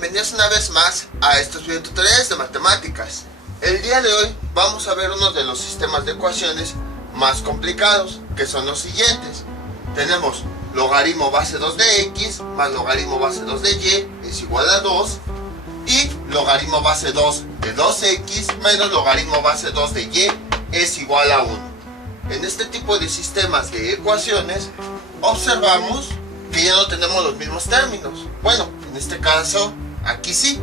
bienvenidos una vez más a estos videotutoriales de matemáticas. El día de hoy vamos a ver uno de los sistemas de ecuaciones más complicados, que son los siguientes. Tenemos logaritmo base 2 de x más logaritmo base 2 de y es igual a 2, y logaritmo base 2 de 2x menos logaritmo base 2 de y es igual a 1. En este tipo de sistemas de ecuaciones observamos que ya no tenemos los mismos términos. Bueno, en este caso, aquí sí.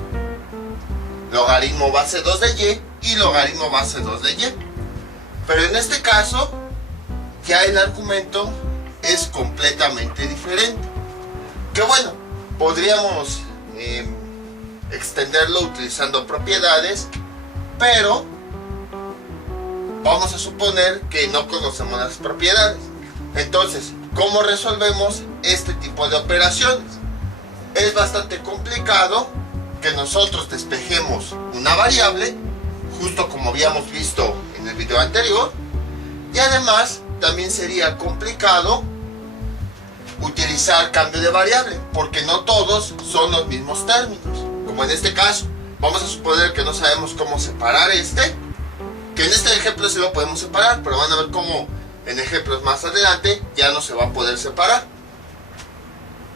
Logaritmo base 2 de y logaritmo base 2 de y. Pero en este caso, ya el argumento es completamente diferente. Que bueno, podríamos extenderlo utilizando propiedades, pero vamos a suponer que no conocemos las propiedades. Entonces, ¿cómo resolvemos este tipo de operaciones? Es bastante complicado que nosotros despejemos una variable, justo como habíamos visto en el video anterior, y además también sería complicado utilizar cambio de variable, porque no todos son los mismos términos. Como en este caso, vamos a suponer que no sabemos cómo separar que en este ejemplo sí lo podemos separar, pero van a ver cómo en ejemplos más adelante ya no se va a poder separar.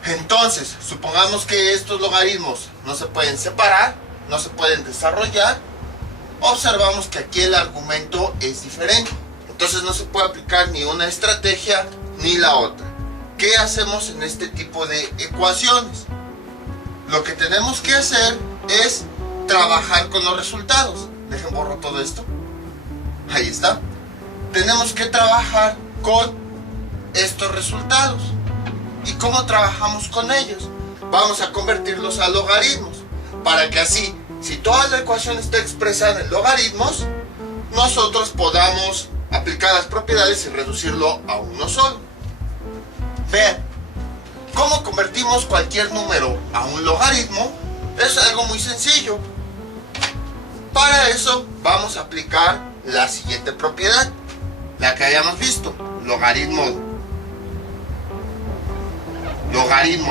Entonces, supongamos que estos logaritmos no se pueden separar, no se pueden desarrollar. Observamos que aquí el argumento es diferente. Entonces no se puede aplicar ni una estrategia ni la otra. ¿Qué hacemos en este tipo de ecuaciones? Lo que tenemos que hacer es trabajar con los resultados. Dejen borro todo esto. Ahí está. Tenemos que trabajar con estos resultados. ¿Y cómo trabajamos con ellos? Vamos a convertirlos a logaritmos, para que así, si toda la ecuación está expresada en logaritmos, nosotros podamos aplicar las propiedades y reducirlo a uno solo. Vean, ¿cómo convertimos cualquier número a un logaritmo? Es algo muy sencillo. Para eso vamos a aplicar la siguiente propiedad, la que habíamos visto, logaritmo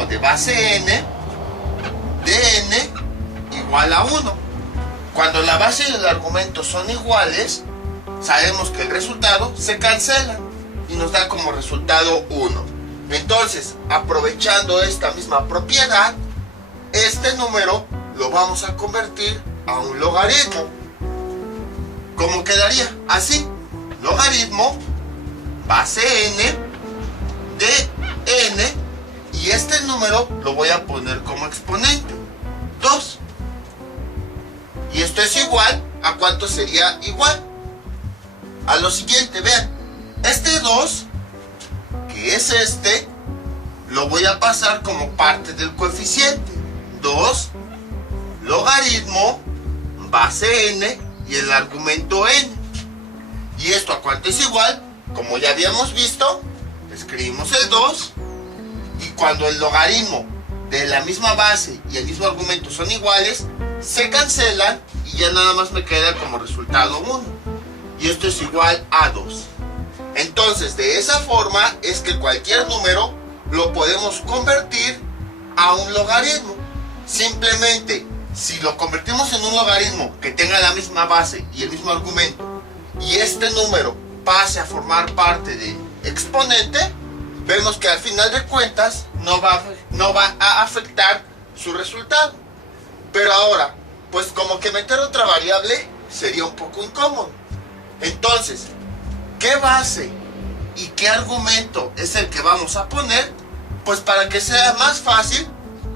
de base n de n igual a 1. Cuando la base y el argumento son iguales, sabemos que el resultado se cancela y nos da como resultado 1. Entonces, aprovechando esta misma propiedad, este número lo vamos a convertir a un logaritmo. ¿Cómo quedaría? Así, logaritmo base n de n, y este número lo voy a poner como exponente, 2. Y esto es igual a ¿cuánto sería igual? A lo siguiente, vean, este 2, que es este, lo voy a pasar como parte del coeficiente, 2 logaritmo base n y el argumento n. ¿Y esto a cuánto es igual? Como ya habíamos visto, escribimos el 2, y cuando el logaritmo de la misma base y el mismo argumento son iguales, se cancelan y ya nada más me queda como resultado 1. Y esto es igual a 2. Entonces, de esa forma es que cualquier número lo podemos convertir a un logaritmo. Simplemente, si lo convertimos en un logaritmo que tenga la misma base y el mismo argumento, y este número pase a formar parte del exponente, vemos que al final de cuentas no va a afectar su resultado. Pero ahora, pues como que meter otra variable sería un poco incómodo. Entonces, ¿qué base y qué argumento es el que vamos a poner? Pues para que sea más fácil,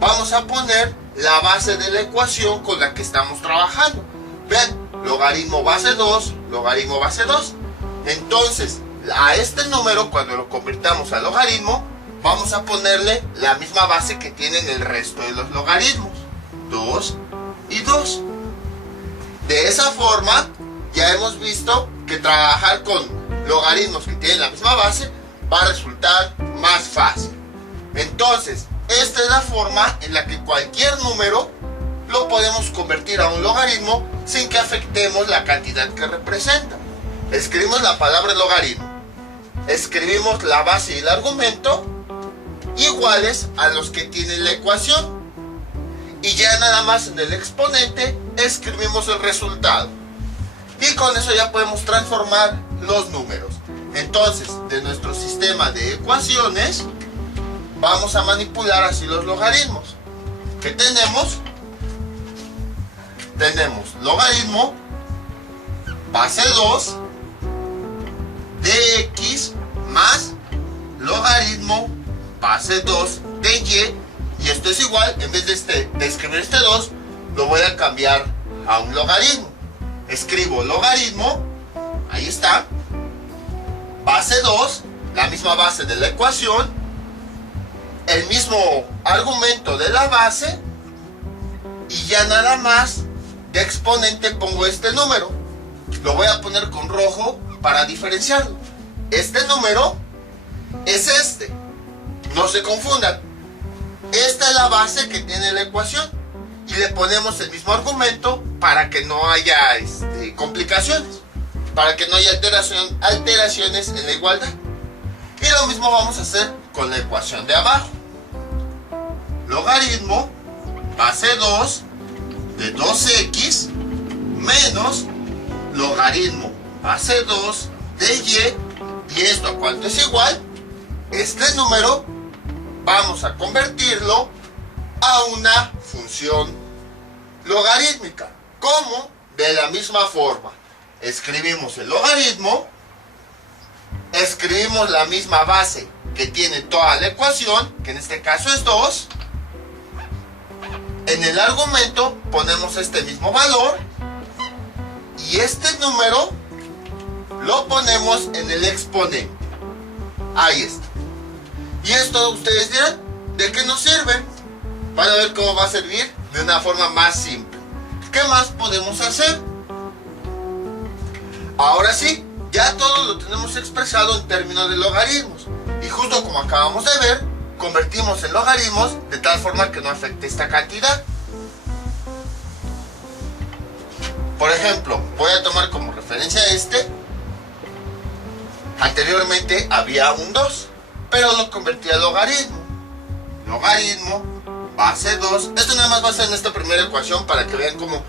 vamos a poner la base de la ecuación con la que estamos trabajando. Vean, logaritmo base 2, logaritmo base 2. Entonces, a este número, cuando lo convirtamos a logaritmo, vamos a ponerle la misma base que tienen el resto de los logaritmos, 2 y 2. De esa forma, ya hemos visto que trabajar con logaritmos que tienen la misma base va a resultar más fácil. Entonces, esta es la forma en la que cualquier número lo podemos convertir a un logaritmo sin que afectemos la cantidad que representa. Escribimos la palabra logaritmo, escribimos la base y el argumento iguales a los que tiene la ecuación, y ya nada más en el exponente escribimos el resultado. Y con eso ya podemos transformar los números. Entonces, de nuestro sistema de ecuaciones, vamos a manipular así los logaritmos. ¿Qué tenemos? Tenemos logaritmo base 2 de x más logaritmo base 2 de y. Y esto es igual, en vez de escribir este 2, lo voy a cambiar a un logaritmo. Escribo logaritmo, ahí está, base 2, la misma base de la ecuación, el mismo argumento de la base, y ya nada más de exponente pongo este número. Lo voy a poner con rojo para diferenciarlo. Este número es este, no se confundan. Esta es la base que tiene la ecuación y le ponemos el mismo argumento para que no haya complicaciones, para que no haya alteraciones en la igualdad. Y lo mismo vamos a hacer con la ecuación de abajo. Logaritmo base 2 de 2x menos logaritmo base 2 de y esto a cuánto es igual. Este número vamos a convertirlo a una función logarítmica. ¿Cómo? De la misma forma. Escribimos el logaritmo, escribimos la misma base que tiene toda la ecuación, que en este caso es 2. En el argumento ponemos este mismo valor y este número lo ponemos en el exponente. Ahí está. Y esto ustedes dirán, ¿de qué nos sirve? Van a ver cómo va a servir de una forma más simple. ¿Qué más podemos hacer? Ahora sí, ya todo lo tenemos expresado en términos de logaritmos. Y justo como acabamos de ver, convertimos en logaritmos de tal forma que no afecte esta cantidad. Por ejemplo, voy a tomar como referencia este. Anteriormente había un 2, pero lo convertí a logaritmo. Logaritmo base 2. Esto nada más va a ser en esta primera ecuación para que vean cómo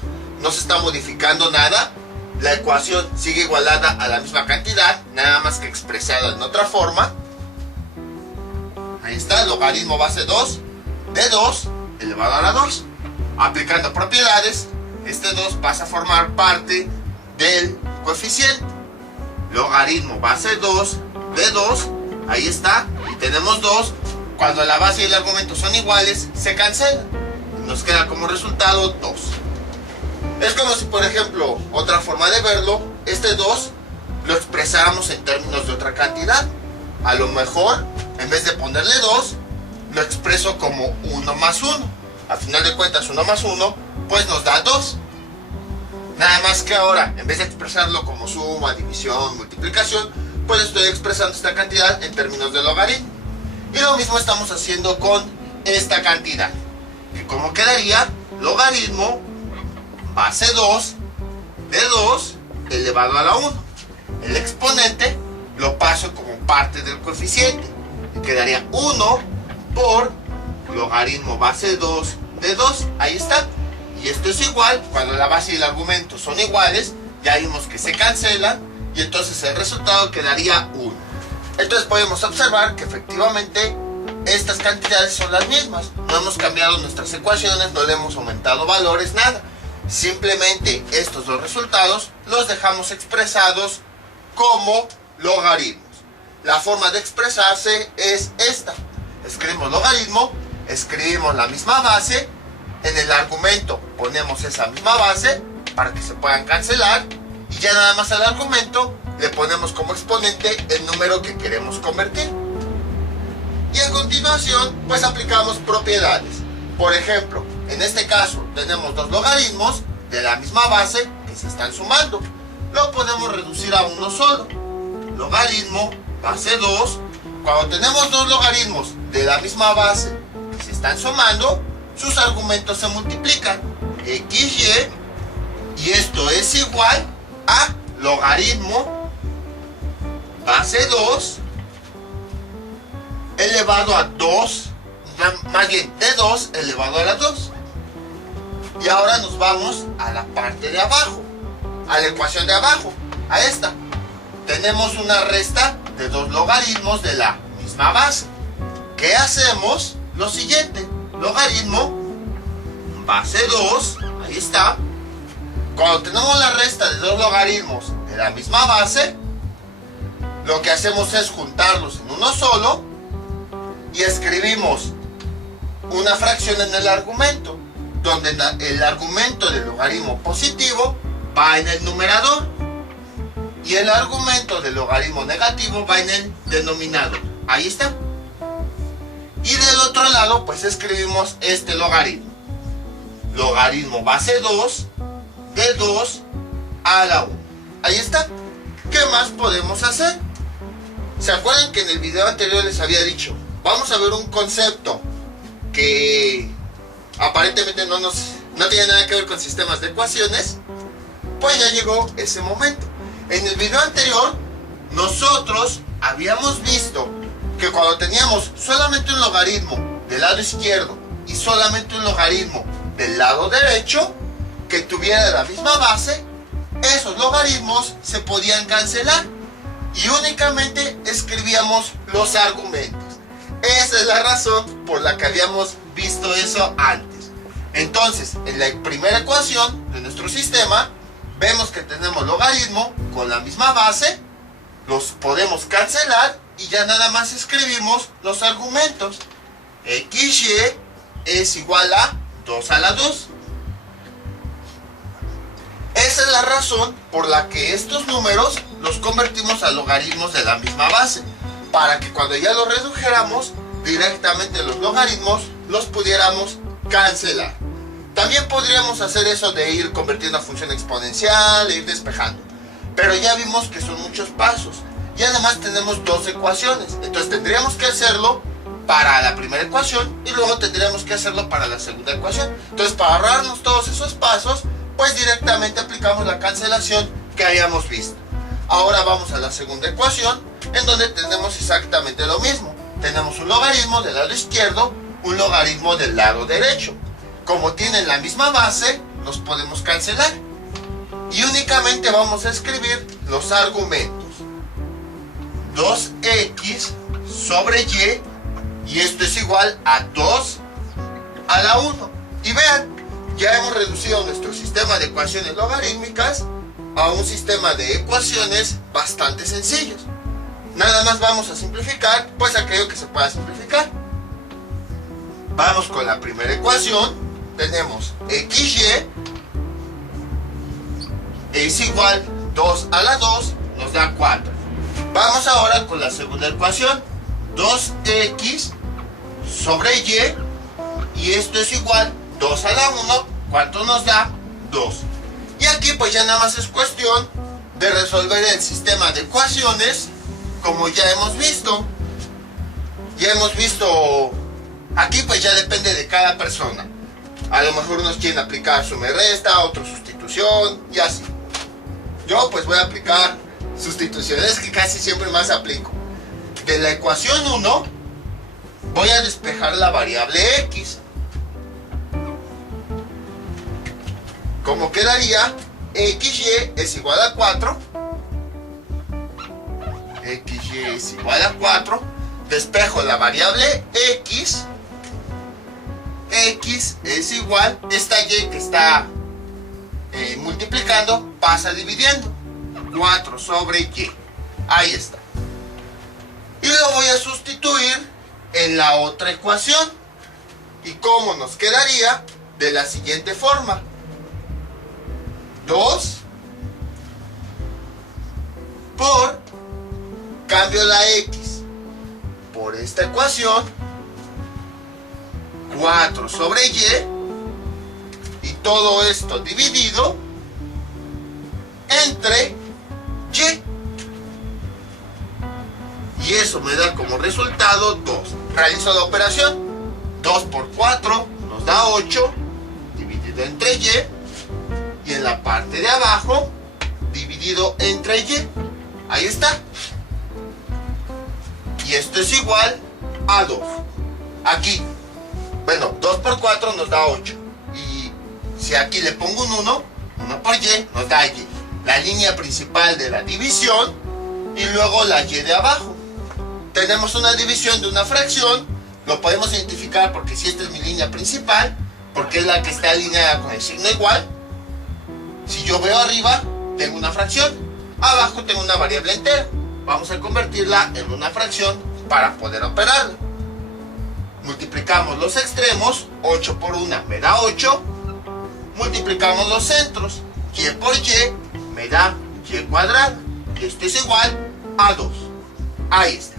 no se está modificando nada. La ecuación sigue igualada a la misma cantidad, nada más que expresada en otra forma. Ahí está, logaritmo base 2 de 2 elevado a la 2. Aplicando propiedades, este 2 pasa a formar parte del coeficiente. Logaritmo base 2 de 2, ahí está, y tenemos 2. Cuando la base y el argumento son iguales, se cancelan. Nos queda como resultado 2. Es como si, por ejemplo, otra forma de verlo, este 2 lo expresáramos en términos de otra cantidad. A lo mejor, en vez de ponerle 2, lo expreso como 1 más 1. A final de cuentas, 1 más 1, pues nos da 2. Nada más que ahora, en vez de expresarlo como suma, división, multiplicación, pues estoy expresando esta cantidad en términos de logaritmo. Y lo mismo estamos haciendo con esta cantidad. Que como quedaría, logaritmo base 2 de 2 elevado a la 1. El exponente lo paso como parte del coeficiente. Y quedaría 1 por logaritmo base 2 de 2. Ahí está. Y esto es igual, cuando la base y el argumento son iguales, ya vimos que se cancelan y entonces el resultado quedaría 1. Entonces podemos observar que efectivamente estas cantidades son las mismas. No hemos cambiado nuestras ecuaciones, no le hemos aumentado valores, nada. Simplemente estos dos resultados los dejamos expresados como logaritmos. La forma de expresarse es esta. Escribimos logaritmo, escribimos la misma base. En el argumento ponemos esa misma base para que se puedan cancelar y ya nada más al argumento le ponemos como exponente el número que queremos convertir. Y a continuación pues aplicamos propiedades. Por ejemplo, en este caso tenemos dos logaritmos de la misma base que se están sumando. Lo podemos reducir a uno solo. Logaritmo base 2. Cuando tenemos dos logaritmos de la misma base que se están sumando, sus argumentos se multiplican, xy, y esto es igual a logaritmo base 2 elevado a 2, más bien de 2 elevado a la 2. Y ahora nos vamos a la parte de abajo, a la ecuación de abajo, a esta. Tenemos una resta de dos logaritmos de la misma base. ¿Qué hacemos? Lo siguiente, logaritmo base 2, ahí está. Cuando tenemos la resta de dos logaritmos de la misma base, lo que hacemos es juntarlos en uno solo y escribimos una fracción en el argumento, donde el argumento del logaritmo positivo va en el numerador y el argumento del logaritmo negativo va en el denominador. Ahí está. Y del otro lado pues escribimos este logaritmo. Logaritmo base 2 de 2 a la 1. Ahí está. ¿Qué más podemos hacer? ¿Se acuerdan que en el video anterior les había dicho? Vamos a ver un concepto que aparentemente no tiene nada que ver con sistemas de ecuaciones. Pues ya llegó ese momento. En el video anterior nosotros habíamos visto que cuando teníamos solamente un logaritmo del lado izquierdo y solamente un logaritmo del lado derecho que tuviera la misma base, esos logaritmos se podían cancelar y únicamente escribíamos los argumentos. Esa es la razón por la que habíamos visto eso antes. Entonces, en la primera ecuación de nuestro sistema, vemos que tenemos logaritmo con la misma base, los podemos cancelar y ya nada más escribimos los argumentos. XY es igual a 2 a la 2. Esa es la razón por la que estos números los convertimos a logaritmos de la misma base, para que cuando ya los redujéramos, directamente los logaritmos los pudiéramos cancelar. También podríamos hacer eso de ir convirtiendo a función exponencial e ir despejando, pero ya vimos que son muchos pasos y además tenemos dos ecuaciones, entonces tendríamos que hacerlo para la primera ecuación y luego tendríamos que hacerlo para la segunda ecuación. Entonces, para ahorrarnos todos esos pasos, pues directamente aplicamos la cancelación que habíamos visto. Ahora vamos a la segunda ecuación, en donde tenemos exactamente lo mismo. Tenemos un logaritmo del lado izquierdo, un logaritmo del lado derecho. Como tienen la misma base, los podemos cancelar. Y únicamente vamos a escribir los argumentos. 2x sobre y esto es igual a 2 a la 1. Y vean, ya hemos reducido nuestro sistema de ecuaciones logarítmicas a un sistema de ecuaciones bastante sencillos. Nada más vamos a simplificar pues aquello que se pueda simplificar. Vamos con la primera ecuación. Tenemos XY es igual 2 a la 2, nos da 4. Vamos ahora con la segunda ecuación. 2x sobre y esto es igual 2 a la 1, ¿cuánto nos da? 2. Y aquí pues ya nada más es cuestión de resolver el sistema de ecuaciones como ya hemos visto. Aquí pues ya depende de cada persona. A lo mejor unos quieren aplicar suma y resta, otros sustitución y así. Yo pues voy a aplicar sustituciones que casi siempre más aplico. De la ecuación 1 voy a despejar la variable x. Como quedaría, XY es igual a 4. XY es igual a 4. Despejo la variable x. X es igual, esta y que está multiplicando, pasa dividiendo. 4 sobre y. Ahí está. Y lo voy a sustituir en la otra ecuación. ¿Y cómo nos quedaría? De la siguiente forma. 2 por, cambio la x por esta ecuación, 4 sobre y todo esto dividido entre y eso me da como resultado 2. Realizo la operación. 2 por 4 nos da 8 dividido entre y en la parte de abajo dividido entre y. Ahí está. Y esto es igual a 2. Aquí, bueno, 2 por 4 nos da 8. Y Si aquí le pongo un 1 por y nos da y. La línea principal de la división y luego la y de abajo. Tenemos una división de una fracción, lo podemos identificar porque si esta es mi línea principal, porque es la que está alineada con el signo igual. Si yo veo arriba, tengo una fracción, abajo tengo una variable entera. Vamos a convertirla en una fracción para poder operarla. Multiplicamos los extremos, 8 por 1 me da 8. Multiplicamos los centros, y por y me da y cuadrada. Y esto es igual a 2. Ahí está.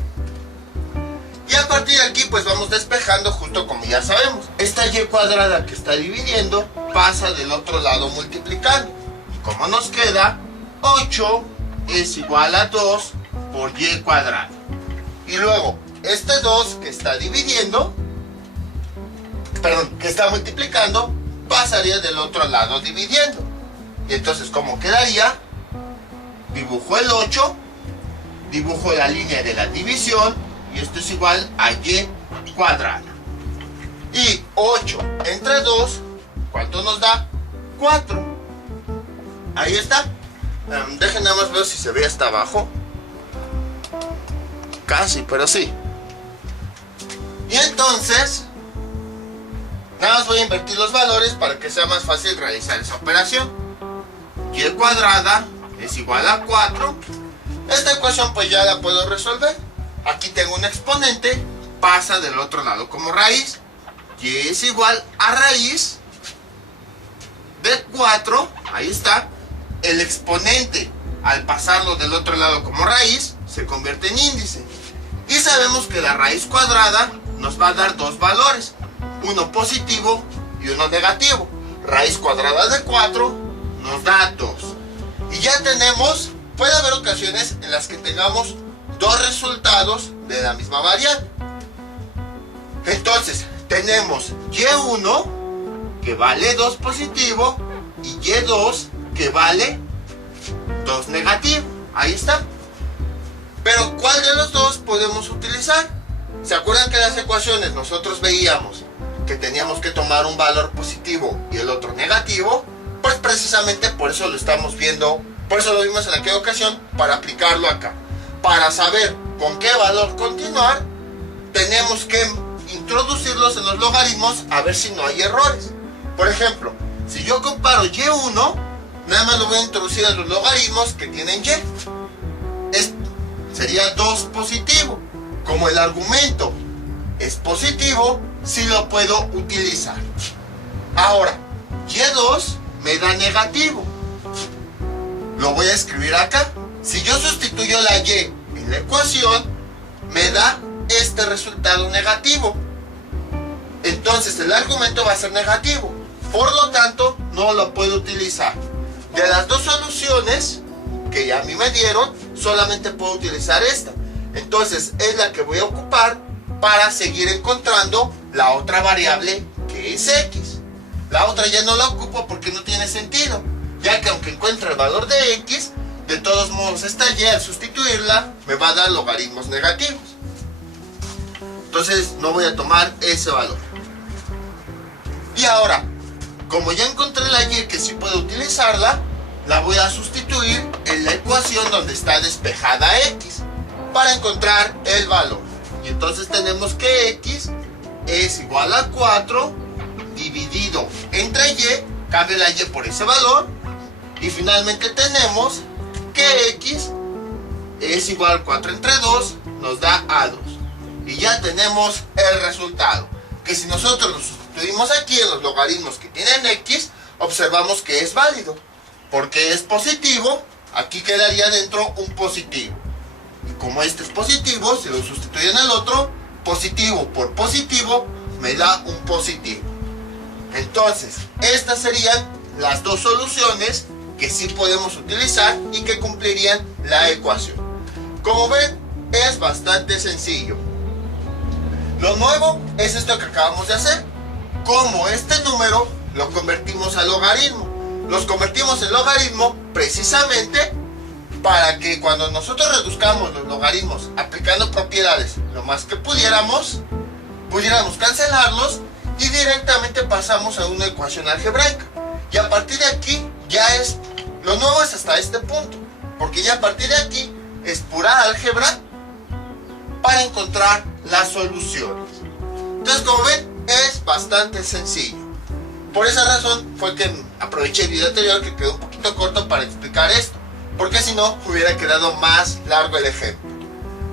Y a partir de aquí pues vamos despejando justo como ya sabemos. Esta y cuadrada que está dividiendo pasa del otro lado multiplicando. Y como nos queda, 8 es igual a 2 por y cuadrada. Y luego, este 2 que está dividiendo, que está multiplicando, pasaría del otro lado dividiendo. Y entonces, ¿cómo quedaría? Dibujo el 8, dibujo la línea de la división, y esto es igual a y cuadrada. Y 8 entre 2, ¿cuánto nos da? 4. Ahí está. Dejen nada más ver si se ve hasta abajo. Casi, pero sí. Y entonces, nada más voy a invertir los valores para que sea más fácil realizar esa operación. Y cuadrada es igual a 4. Esta ecuación pues ya la puedo resolver. Aquí tengo un exponente, pasa del otro lado como raíz. Y es igual a raíz de 4. Ahí está. El exponente, al pasarlo del otro lado como raíz, se convierte en índice. Y sabemos que la raíz cuadrada nos va a dar dos valores, uno positivo y uno negativo. Raíz cuadrada de 4 nos da 2. Y ya tenemos, puede haber ocasiones en las que tengamos dos resultados de la misma variable. Entonces, tenemos y1 que vale 2 positivo y y2 que vale 2 negativo. Ahí está. Pero ¿cuál de los dos podemos utilizar? ¿Se acuerdan que en las ecuaciones nosotros veíamos que teníamos que tomar un valor positivo y el otro negativo? Pues precisamente por eso lo estamos viendo, por eso lo vimos en aquella ocasión, para aplicarlo acá. Para saber con qué valor continuar, tenemos que introducirlos en los logaritmos a ver si no hay errores. Por ejemplo, si yo comparo y1, nada más lo voy a introducir en los logaritmos que tienen y. Sería 2 positivo. Como el argumento es positivo, sí lo puedo utilizar. Ahora, y2 me da negativo. Lo voy a escribir acá. Si yo sustituyo la y en la ecuación, me da este resultado negativo. Entonces el argumento va a ser negativo. Por lo tanto, no lo puedo utilizar. De las dos soluciones que ya a mí me dieron, solamente puedo utilizar esta. Entonces es la que voy a ocupar para seguir encontrando la otra variable que es x. La otra ya no la ocupo porque no tiene sentido, ya que aunque encuentre el valor de x, de todos modos esta y al sustituirla me va a dar logaritmos negativos. Entonces no voy a tomar ese valor. Y ahora, como ya encontré la y que sí puedo utilizarla, la voy a sustituir en la ecuación donde está despejada x para encontrar el valor. Y entonces tenemos que x es igual a 4 dividido entre y, cambio la y por ese valor, y finalmente tenemos que x es igual a 4 entre 2, nos da a 2. Y ya tenemos el resultado, que si nosotros lo sustituimos aquí en los logaritmos que tienen x, observamos que es válido. Porque es positivo, aquí quedaría dentro un positivo. Y como este es positivo, si lo sustituyo en el otro, positivo por positivo me da un positivo. Entonces, estas serían las dos soluciones que sí podemos utilizar y que cumplirían la ecuación. Como ven, es bastante sencillo. Lo nuevo es esto que acabamos de hacer. Como este número lo convertimos a logaritmo. Los convertimos en logaritmo precisamente para que cuando nosotros reduzcamos los logaritmos aplicando propiedades lo más que pudiéramos cancelarlos y directamente pasamos a una ecuación algebraica. Y a partir de aquí ya es, lo nuevo es hasta este punto, porque ya a partir de aquí es pura álgebra para encontrar las soluciones. Entonces, como ven, es bastante sencillo. Por esa razón fue que aproveché el video anterior, que quedó un poquito corto, para explicar esto, porque si no hubiera quedado más largo el ejemplo.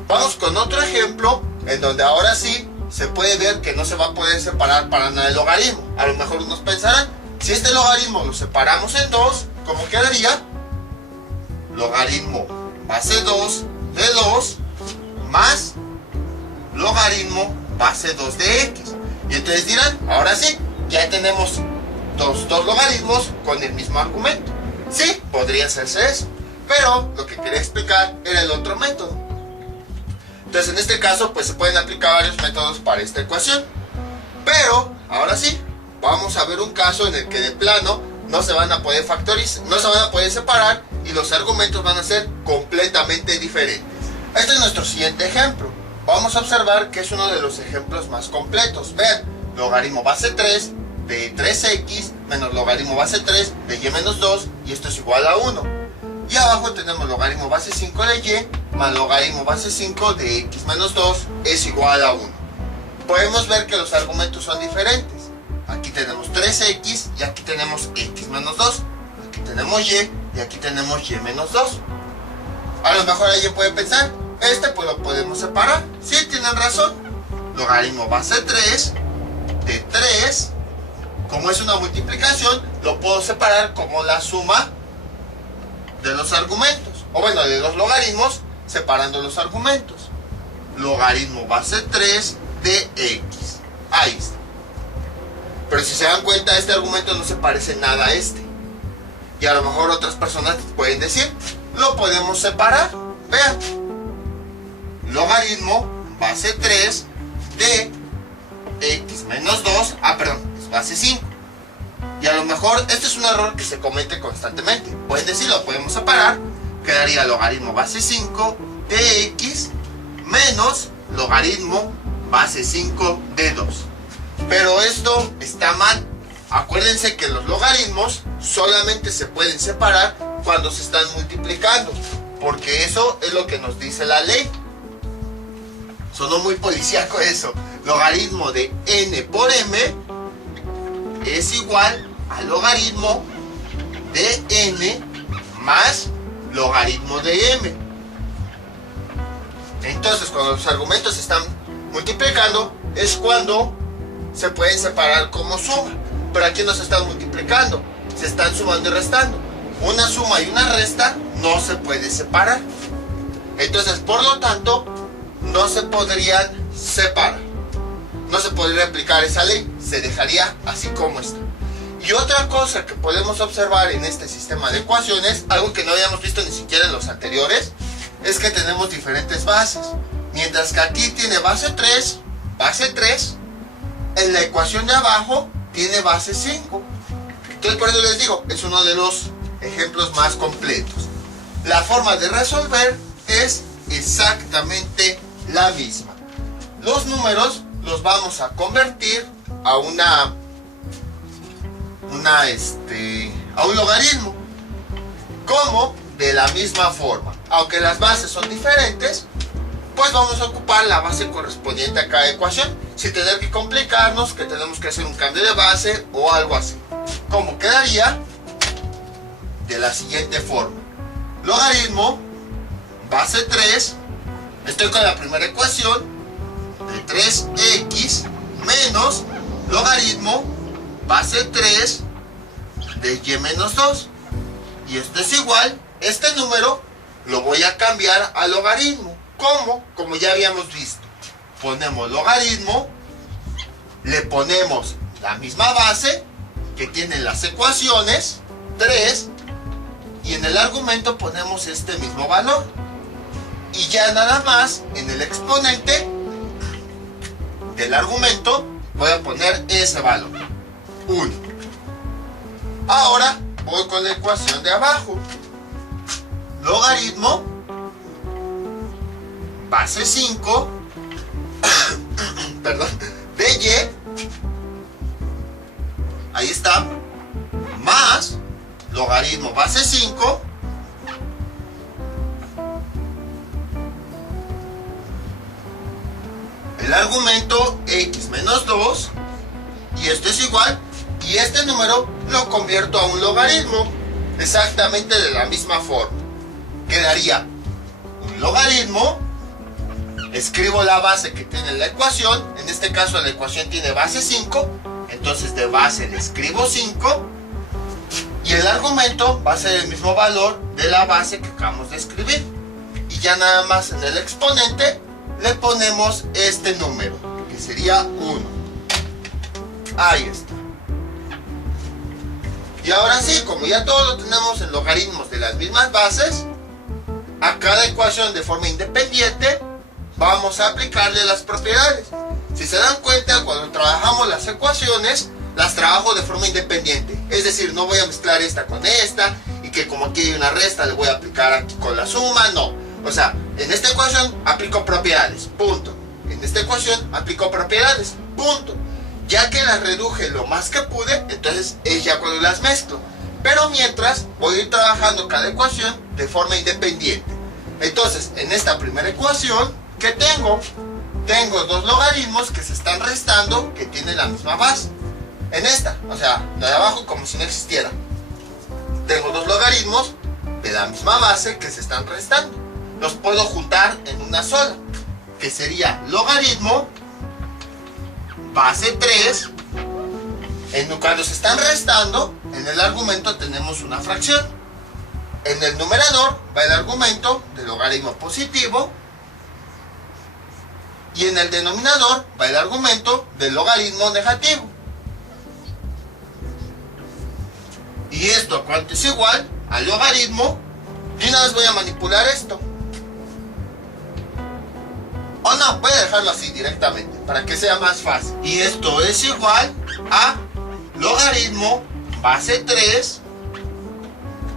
Vamos con otro ejemplo en donde ahora sí se puede ver que no se va a poder separar para nada el logaritmo. A lo mejor unos pensarán, si este logaritmo lo separamos en dos, ¿cómo quedaría? Logaritmo base 2 de 2 más logaritmo base 2 de x. Y entonces dirán, ahora sí, ya tenemos dos logaritmos con el mismo argumento. Sí, podría hacerse eso, pero lo que quería explicar era el otro método. Entonces en este caso pues se pueden aplicar varios métodos para esta ecuación. Pero ahora sí, vamos a ver un caso en el que de plano no se van a poder factorizar, no se van a poder separar y los argumentos van a ser completamente diferentes. Este es nuestro siguiente ejemplo. Vamos a observar que es uno de los ejemplos más completos. Vean, logaritmo base 3 de 3x menos logaritmo base 3 de y menos 2, y esto es igual a 1. Y abajo tenemos logaritmo base 5 de y más logaritmo base 5 de x menos 2 es igual a 1. Podemos ver que los argumentos son diferentes. Aquí tenemos 3x y aquí tenemos x menos 2. Aquí tenemos y aquí tenemos y menos 2. A lo mejor alguien puede pensar, pues lo podemos separar. Sí, tienen razón. Logaritmo base 3 de 3, como es una multiplicación, lo puedo separar como la suma de los argumentos. O bueno, de los logaritmos, separando los argumentos. Logaritmo base 3 de x. Ahí está. Pero si se dan cuenta, este argumento no se parece nada a este. Y a lo mejor otras personas pueden decir, lo podemos separar. Vean. Logaritmo base 3 de x menos 2. Perdón, es base 5. Y a lo mejor este es un error que se comete constantemente. Pueden decir, lo podemos separar. Quedaría logaritmo base 5 de x menos logaritmo base 5 de 2. Pero esto está mal. Acuérdense que los logaritmos solamente se pueden separar cuando se están multiplicando, porque eso es lo que nos dice la ley. Sonó muy policíaco eso. Logaritmo de n por m es igual al logaritmo de n más logaritmo de m. Entonces, cuando los argumentos se están multiplicando, es cuando se pueden separar como suma. Pero aquí no se están multiplicando, se están sumando y restando. Una suma y una resta no se puede separar. Entonces, por lo tanto, no se podrían separar. No se podría aplicar esa ley, se dejaría así como está. Y otra cosa que podemos observar en este sistema de ecuaciones, algo que no habíamos visto ni siquiera en los anteriores, es que tenemos diferentes bases. Mientras que aquí tiene base 3, en la ecuación de abajo tiene base 5. Entonces por eso les digo, es uno de los ejemplos más completos. La forma de resolver es exactamente la misma. Los números los vamos a convertir a un logaritmo, como de la misma forma. Aunque las bases son diferentes, pues vamos a ocupar la base correspondiente a cada ecuación, sin tener que complicarnos que tenemos que hacer un cambio de base o algo así. Como quedaría de la siguiente forma: logaritmo base 3, estoy con la primera ecuación, de 3x menos logaritmo base 3 de y menos 2. Y esto es igual, este número lo voy a cambiar a logaritmo. ¿Cómo? Como ya habíamos visto. Ponemos logaritmo, le ponemos la misma base que tienen las ecuaciones, 3, y en el argumento ponemos este mismo valor. Y ya nada más en el exponente del argumento voy a poner ese valor, 1. Ahora voy con la ecuación de abajo. Logaritmo base 5 perdón, de y, ahí está, más logaritmo base 5 el argumento x menos 2, y esto es igual, y este número lo convierto a un logaritmo exactamente de la misma forma. Quedaría un logaritmo, escribo la base que tiene la ecuación, en este caso la ecuación tiene base 5, entonces de base le escribo 5, y el argumento va a ser el mismo valor de la base que acabamos de escribir, y ya nada más en el exponente le ponemos este número, que sería 1. Ahí está. Y ahora sí, como ya todo lo tenemos en logaritmos de las mismas bases, a cada ecuación de forma independiente vamos a aplicarle las propiedades. Si se dan cuenta, cuando trabajamos las ecuaciones, las trabajo de forma independiente. Es decir, no voy a mezclar esta con esta, y que como aquí hay una resta le voy a aplicar aquí con la suma, no. O sea, en esta ecuación aplico propiedades, punto. En esta ecuación aplico propiedades, punto. Ya que las reduje lo más que pude, entonces es ya cuando las mezclo. Pero mientras voy a ir trabajando cada ecuación de forma independiente. Entonces, en esta primera ecuación, ¿qué tengo? Tengo dos logaritmos que se están restando, que tienen la misma base. En esta, o sea, la de abajo como si no existiera. Tengo dos logaritmos de la misma base que se están restando. Los puedo juntar en una sola, que sería logaritmo base 3. Cuando se están restando, en el argumento tenemos una fracción. En el numerador va el argumento del logaritmo positivo, y en el denominador va el argumento del logaritmo negativo. Y esto, ¿cuánto es igual? Al logaritmo. Y una vez voy a manipular esto. O no, voy a dejarlo así directamente, para que sea más fácil. Y esto es igual a logaritmo base 3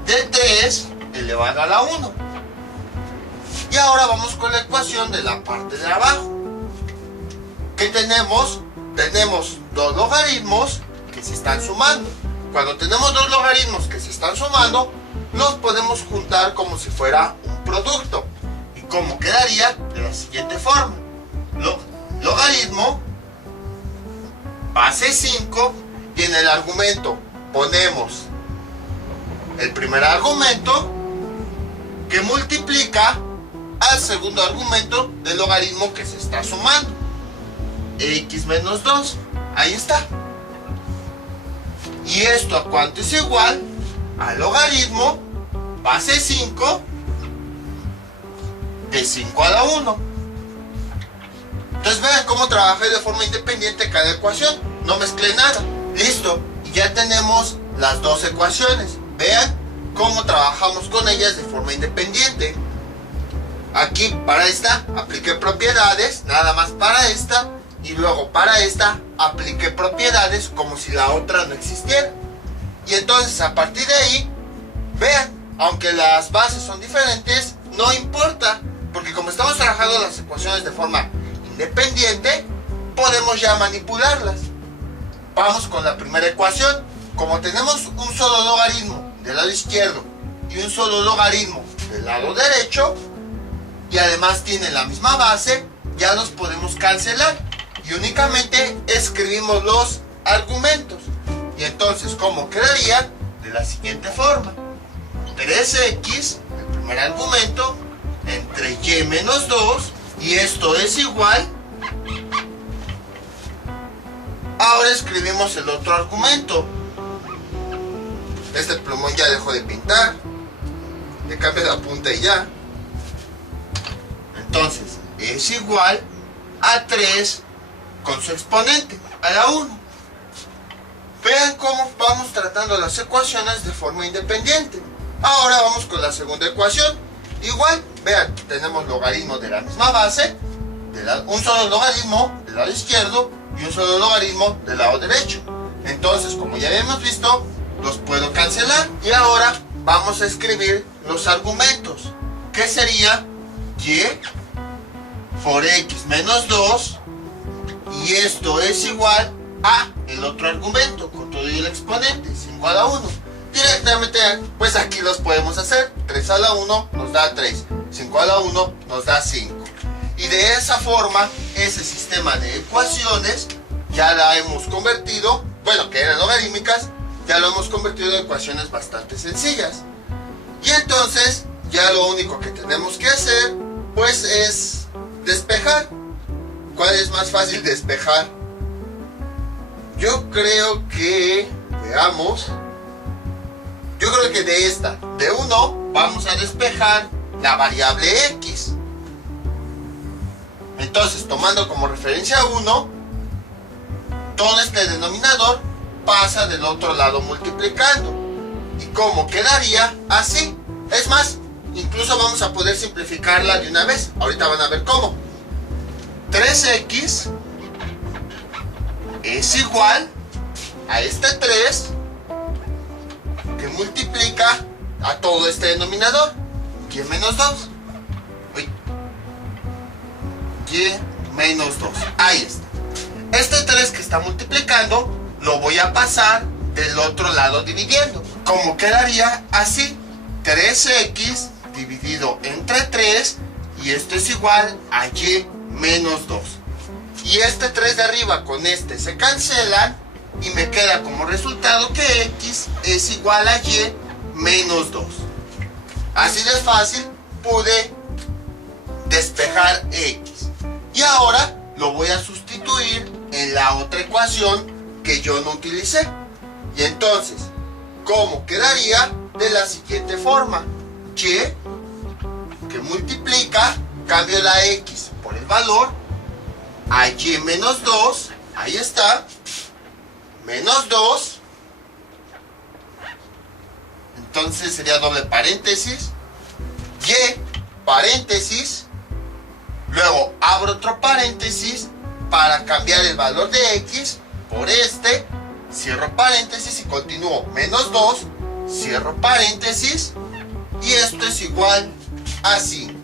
de 3 elevado a la 1. Y ahora vamos con la ecuación de la parte de abajo. ¿Qué tenemos? Tenemos dos logaritmos que se están sumando. Cuando tenemos dos logaritmos que se están sumando, los podemos juntar como si fuera un producto. ¿Y cómo quedaría? De la siguiente forma. Logaritmo base 5, y en el argumento ponemos el primer argumento que multiplica al segundo argumento del logaritmo que se está sumando, x menos 2. Ahí está. ¿Y esto a cuánto es igual? Al logaritmo base 5 de 5 a la 1. Entonces vean cómo trabajé de forma independiente cada ecuación. No mezclé nada. Listo. Y ya tenemos las dos ecuaciones. Vean cómo trabajamos con ellas de forma independiente. Aquí para esta apliqué propiedades, nada más para esta. Y luego para esta apliqué propiedades como si la otra no existiera. Y entonces a partir de ahí, vean, aunque las bases son diferentes, no importa, porque como estamos trabajando las ecuaciones de forma independiente, podemos ya manipularlas. Vamos con la primera ecuación. Como tenemos un solo logaritmo del lado izquierdo y un solo logaritmo del lado derecho, y además tienen la misma base, ya los podemos cancelar y únicamente escribimos los argumentos. Y entonces, ¿cómo quedaría? De la siguiente forma: 3x, el primer argumento, entre y menos 2, y esto es igual. Ahora escribimos el otro argumento. Este plumón ya dejó de pintar, le cambio la punta y ya. Entonces es igual a 3 con su exponente, a la 1. Vean cómo vamos tratando las ecuaciones de forma independiente. Ahora vamos con la segunda ecuación. Igual, vean, tenemos logaritmos de la misma base, un solo logaritmo del lado izquierdo y un solo logaritmo del lado derecho. Entonces, como ya habíamos visto, los puedo cancelar. Y ahora vamos a escribir los argumentos, que sería y por x menos 2, y esto es igual a el otro argumento con todo y el exponente, 5 a la 1. Directamente, pues aquí los podemos hacer. 3 a la 1 nos da 3. 5 a la 1 nos da 5. Y de esa forma, ese sistema de ecuaciones ya la hemos convertido, bueno, que eran logarítmicas, ya lo hemos convertido en ecuaciones bastante sencillas. Y entonces, ya lo único que tenemos que hacer, pues es despejar. ¿Cuál es más fácil despejar? Yo creo que, veamos, yo creo que de esta, de 1, vamos a despejar la variable x. Entonces, tomando como referencia 1, todo este denominador pasa del otro lado multiplicando. ¿Y cómo quedaría? Así. Es más, incluso vamos a poder simplificarla de una vez. Ahorita van a ver cómo. 3x es igual a este 3 que multiplica a todo este denominador. Y menos 2. Y menos 2. Ahí está. Este 3 que está multiplicando lo voy a pasar del otro lado dividiendo. ¿Cómo quedaría? Así. 3x dividido entre 3 y esto es igual a y menos 2. Y este 3 de arriba con este se cancelan y me queda como resultado que x es igual a y menos 2. Así de fácil pude despejar x. Y ahora lo voy a sustituir en la otra ecuación que yo no utilicé. Y entonces, ¿cómo quedaría? De la siguiente forma. Y que multiplica, cambio la x por el valor, a y menos 2, ahí está, menos 2, entonces sería doble paréntesis, y paréntesis, luego abro otro paréntesis para cambiar el valor de x por este, cierro paréntesis y continúo, menos 2, cierro paréntesis, y esto es igual a 5.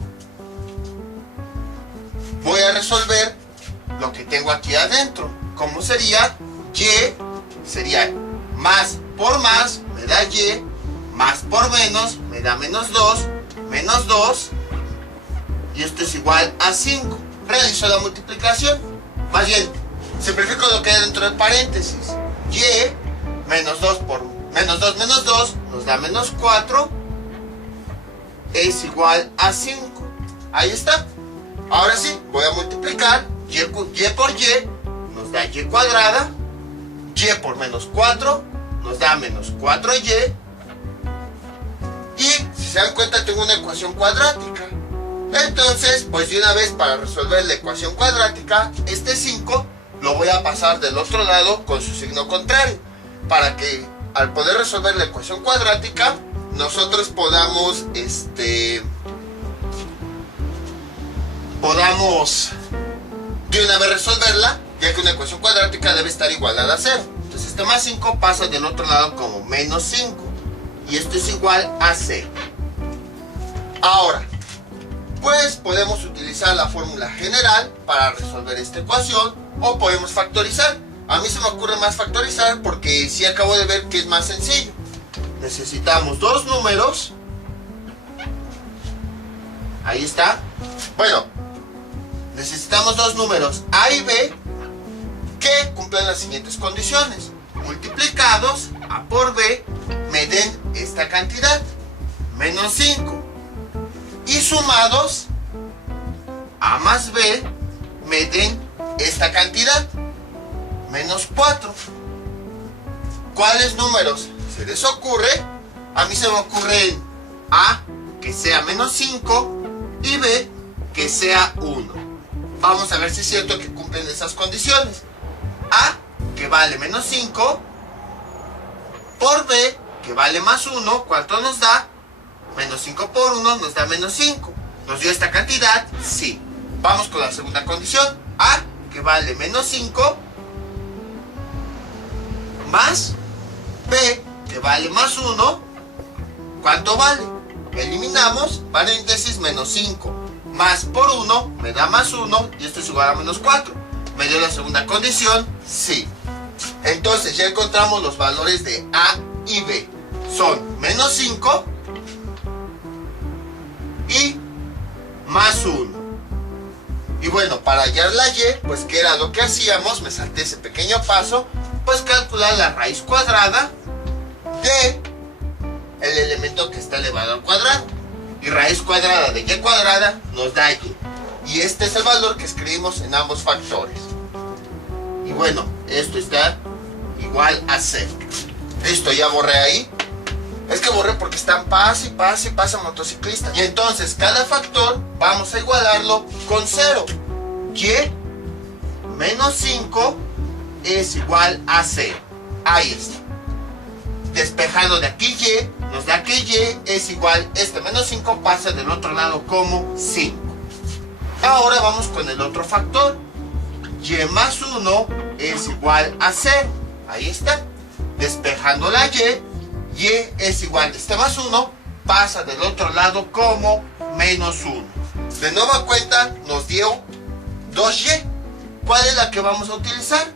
Voy a resolver lo que tengo aquí adentro. ¿Cómo sería? Y sería más por más, me da y, más por menos, me da menos 2, y esto es igual a 5. Realizo la multiplicación. Más bien, simplifico lo que hay dentro del paréntesis. Y menos 2 por menos 2 nos da menos 4, es igual a 5. Ahí está. Ahora sí, voy a multiplicar y por y nos da y cuadrada, y por menos 4 nos da menos 4y, y si se dan cuenta tengo una ecuación cuadrática. Entonces, pues de una vez para resolver la ecuación cuadrática, este 5 lo voy a pasar del otro lado con su signo contrario, para que al poder resolver la ecuación cuadrática, nosotros podamos de una vez resolverla, ya que una ecuación cuadrática debe estar igualada a 0. Entonces este más 5 pasa del otro lado como menos 5, y esto es igual a 0. Ahora, pues podemos utilizar la fórmula general para resolver esta ecuación, o podemos factorizar. A mí se me ocurre más factorizar porque sí acabo de ver que es más sencillo. Necesitamos dos números. Ahí está. Bueno, necesitamos dos números A y B que cumplan las siguientes condiciones. Multiplicados, A por B, me den esta cantidad, menos 5. Y sumados, A más B, me den esta cantidad, menos 4. ¿Cuáles números se les ocurre? A mí se me ocurre A, que sea menos 5, y B, que sea 1. Vamos a ver si es cierto que cumplen esas condiciones. A, que vale menos 5, por B, que vale más 1, ¿cuánto nos da? Menos 5 por 1 nos da menos 5. ¿Nos dio esta cantidad? Sí. Vamos con la segunda condición. A, que vale menos 5, más B, que vale más 1, ¿cuánto vale? Eliminamos, paréntesis, menos 5, más por 1, me da más 1, y esto es igual a menos 4. ¿Me dio la segunda condición? Sí. Entonces ya encontramos los valores de A y B. son menos 5 y más 1. Y bueno, para hallar la y, pues ¿qué era lo que hacíamos? Me salté ese pequeño paso, pues calcular la raíz cuadrada de el elemento que está elevado al cuadrado. Y raíz cuadrada de y cuadrada nos da y. Y este es el valor que escribimos en ambos factores. Y bueno, esto está igual a 0. Listo, ya borré ahí. Es que borré porque están pase y pase motociclistas. Y entonces cada factor vamos a igualarlo con 0. Y menos 5 es igual a 0. Ahí está. Despejando de aquí y, nos da que y es igual, este menos 5 pasa del otro lado como 5. Ahora vamos con el otro factor. Y más 1 es igual a 0. Ahí está. Despejando la y es igual, este más 1 pasa del otro lado como menos 1. De nueva cuenta nos dio 2y. ¿Cuál es la que vamos a utilizar?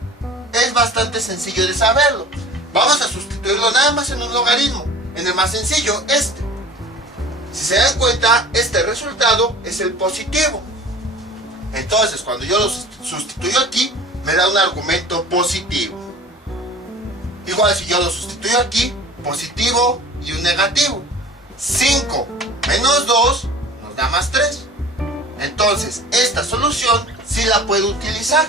Es bastante sencillo de saberlo. Vamos a sustituirlo nada más en un logaritmo, en el más sencillo, este. Si se dan cuenta, este resultado es el positivo. Entonces, cuando yo lo sustituyo aquí, me da un argumento positivo. Igual si yo lo sustituyo aquí, positivo y un negativo. 5 menos 2 nos da más 3. Entonces, esta solución sí la puedo utilizar,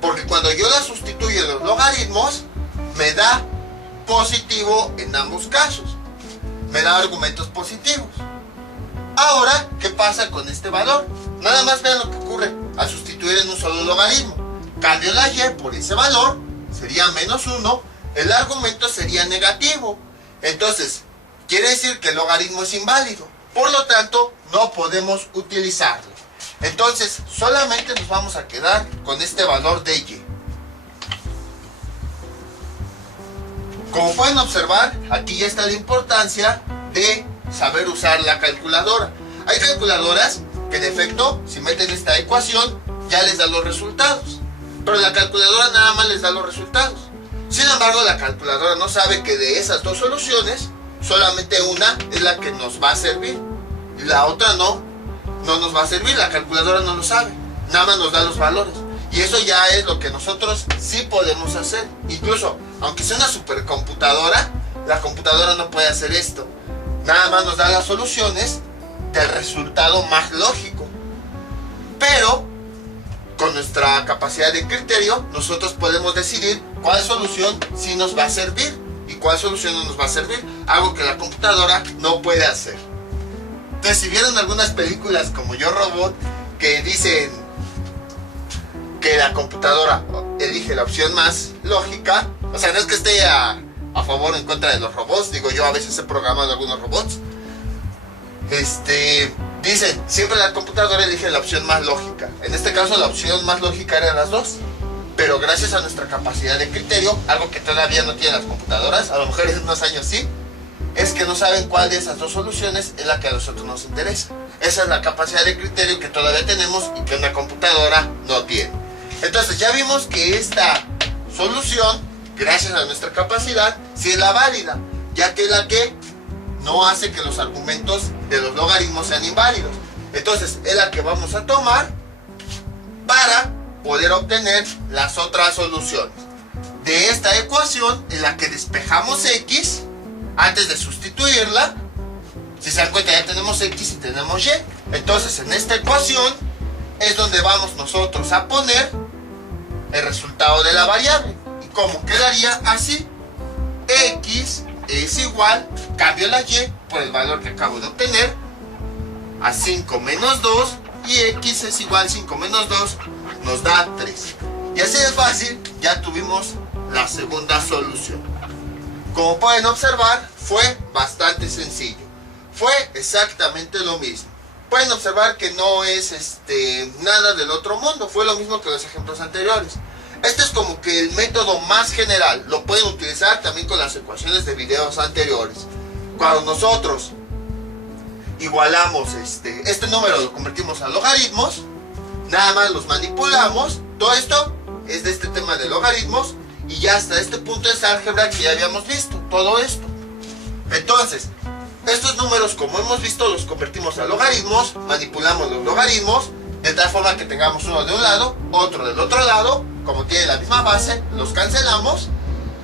porque cuando yo la sustituyo en los logaritmos, me da positivo en ambos casos. Me da argumentos positivos. Ahora, ¿qué pasa con este valor? Nada más vean lo que ocurre al sustituir en un solo logaritmo. Cambio la y por ese valor, sería menos 1, el argumento sería negativo. Entonces, quiere decir que el logaritmo es inválido. Por lo tanto, no podemos utilizarlo. Entonces, solamente nos vamos a quedar con este valor de y. Como pueden observar, aquí ya está la importancia de saber usar la calculadora. Hay calculadoras que en efecto, si meten esta ecuación, ya les da los resultados. Pero la calculadora nada más les da los resultados. Sin embargo, la calculadora no sabe que de esas dos soluciones, solamente una es la que nos va a servir. Y la otra no nos va a servir. La calculadora no lo sabe. Nada más nos da los valores. Y eso ya es lo que nosotros sí podemos hacer. Incluso, aunque sea una supercomputadora, la computadora no puede hacer esto. Nada más nos da las soluciones del resultado más lógico. Pero, con nuestra capacidad de criterio, nosotros podemos decidir cuál solución sí nos va a servir y cuál solución no nos va a servir. Algo que la computadora no puede hacer. Entonces, si vieron algunas películas como Yo Robot, que dicen que la computadora elige la opción más lógica, o sea, no es que esté a favor o en contra de los robots, digo, yo a veces he programado algunos robots, dicen, siempre la computadora elige la opción más lógica. En este caso la opción más lógica eran las dos, pero gracias a nuestra capacidad de criterio, algo que todavía no tienen las computadoras, a lo mejor en unos años sí, es que no saben cuál de esas dos soluciones es la que a nosotros nos interesa. Esa es la capacidad de criterio que todavía tenemos y que una computadora no tiene. Entonces ya vimos que esta solución, gracias a nuestra capacidad, sí es la válida, ya que es la que no hace que los argumentos de los logaritmos sean inválidos. Entonces es la que vamos a tomar para poder obtener las otras soluciones. De esta ecuación en la que despejamos x, antes de sustituirla, si se dan cuenta ya tenemos x y tenemos y. Entonces en esta ecuación es donde vamos nosotros a poner el resultado de la variable. ¿Y cómo quedaría? Así. X es igual, cambio la y por el valor que acabo de obtener, a 5 menos 2, y x es igual a 5 menos 2, nos da 3. Y así de fácil, ya tuvimos la segunda solución. Como pueden observar, fue bastante sencillo. Fue exactamente lo mismo. Pueden observar que no es nada del otro mundo, fue lo mismo que los ejemplos anteriores. Este es como que el método más general, lo pueden utilizar también con las ecuaciones de videos anteriores. Cuando nosotros igualamos este número, lo convertimos a logaritmos, nada más los manipulamos, todo esto es de este tema de logaritmos, y ya hasta este punto es álgebra que ya habíamos visto, todo esto. Entonces, estos números, como hemos visto, los convertimos a logaritmos, manipulamos los logaritmos, de tal forma que tengamos uno de un lado, otro del otro lado, como tienen la misma base, los cancelamos,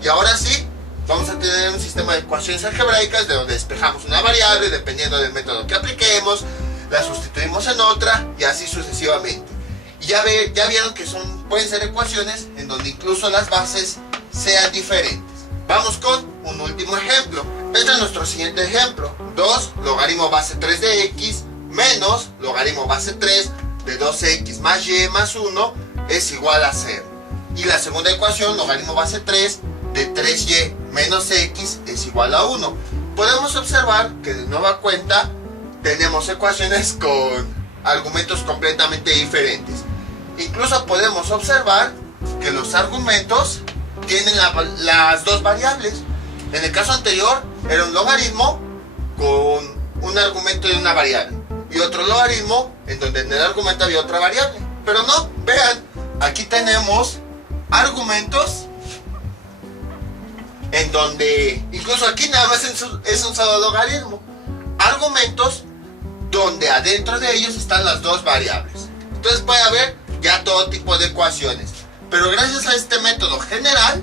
y ahora sí, vamos a tener un sistema de ecuaciones algebraicas de donde despejamos una variable, dependiendo del método que apliquemos, la sustituimos en otra, y así sucesivamente. Y ya vieron que pueden ser ecuaciones en donde incluso las bases sean diferentes. Vamos con un último ejemplo. Este es nuestro siguiente ejemplo. 2 logaritmo base 3 de x menos logaritmo base 3 de 2x más y más 1 es igual a 0. Y la segunda ecuación, logaritmo base 3 de 3y menos x es igual a 1. Podemos observar que de nueva cuenta tenemos ecuaciones con argumentos completamente diferentes. Incluso podemos observar que los argumentos tienen las dos variables. En el caso anterior era un logaritmo con un argumento de una variable y otro logaritmo en donde en el argumento había otra variable. Pero no, vean, aquí tenemos argumentos en donde incluso aquí nada más es un solo logaritmo. Argumentos donde adentro de ellos están las dos variables. Entonces puede haber ya todo tipo de ecuaciones. Pero gracias a este método general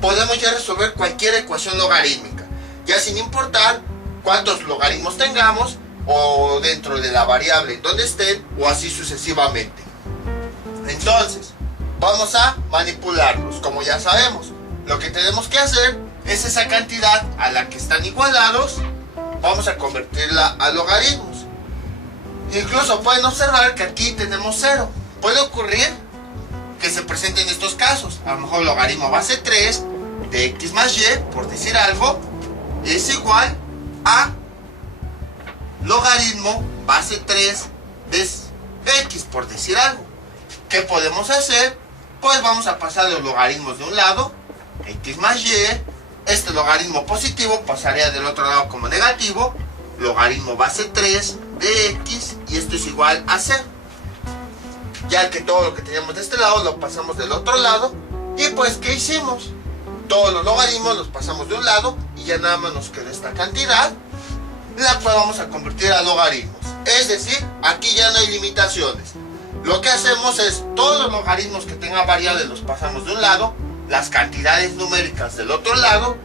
podemos ya resolver cualquier ecuación logarítmica, ya sin importar cuántos logaritmos tengamos o dentro de la variable en donde estén o así sucesivamente. Entonces vamos a manipularlos. Como ya sabemos, lo que tenemos que hacer es esa cantidad a la que están igualados, vamos a convertirla a logaritmos. Incluso pueden observar que aquí tenemos 0. Puede ocurrir que se presenten estos casos. A lo mejor logaritmo base 3 de x más y, por decir algo, es igual a logaritmo base 3 de x, por decir algo. ¿Qué podemos hacer? Pues vamos a pasar los logaritmos de un lado, x más y, este logaritmo positivo pasaría del otro lado como negativo, logaritmo base 3 de x, y esto es igual a 0. Ya que todo lo que teníamos de este lado lo pasamos del otro lado, y pues ¿qué hicimos? Todos los logaritmos los pasamos de un lado y ya nada más nos queda esta cantidad, la cual vamos a convertir a logaritmos. Es decir, aquí ya no hay limitaciones. Lo que hacemos es, todos los logaritmos que tengan variables los pasamos de un lado, las cantidades numéricas del otro lado,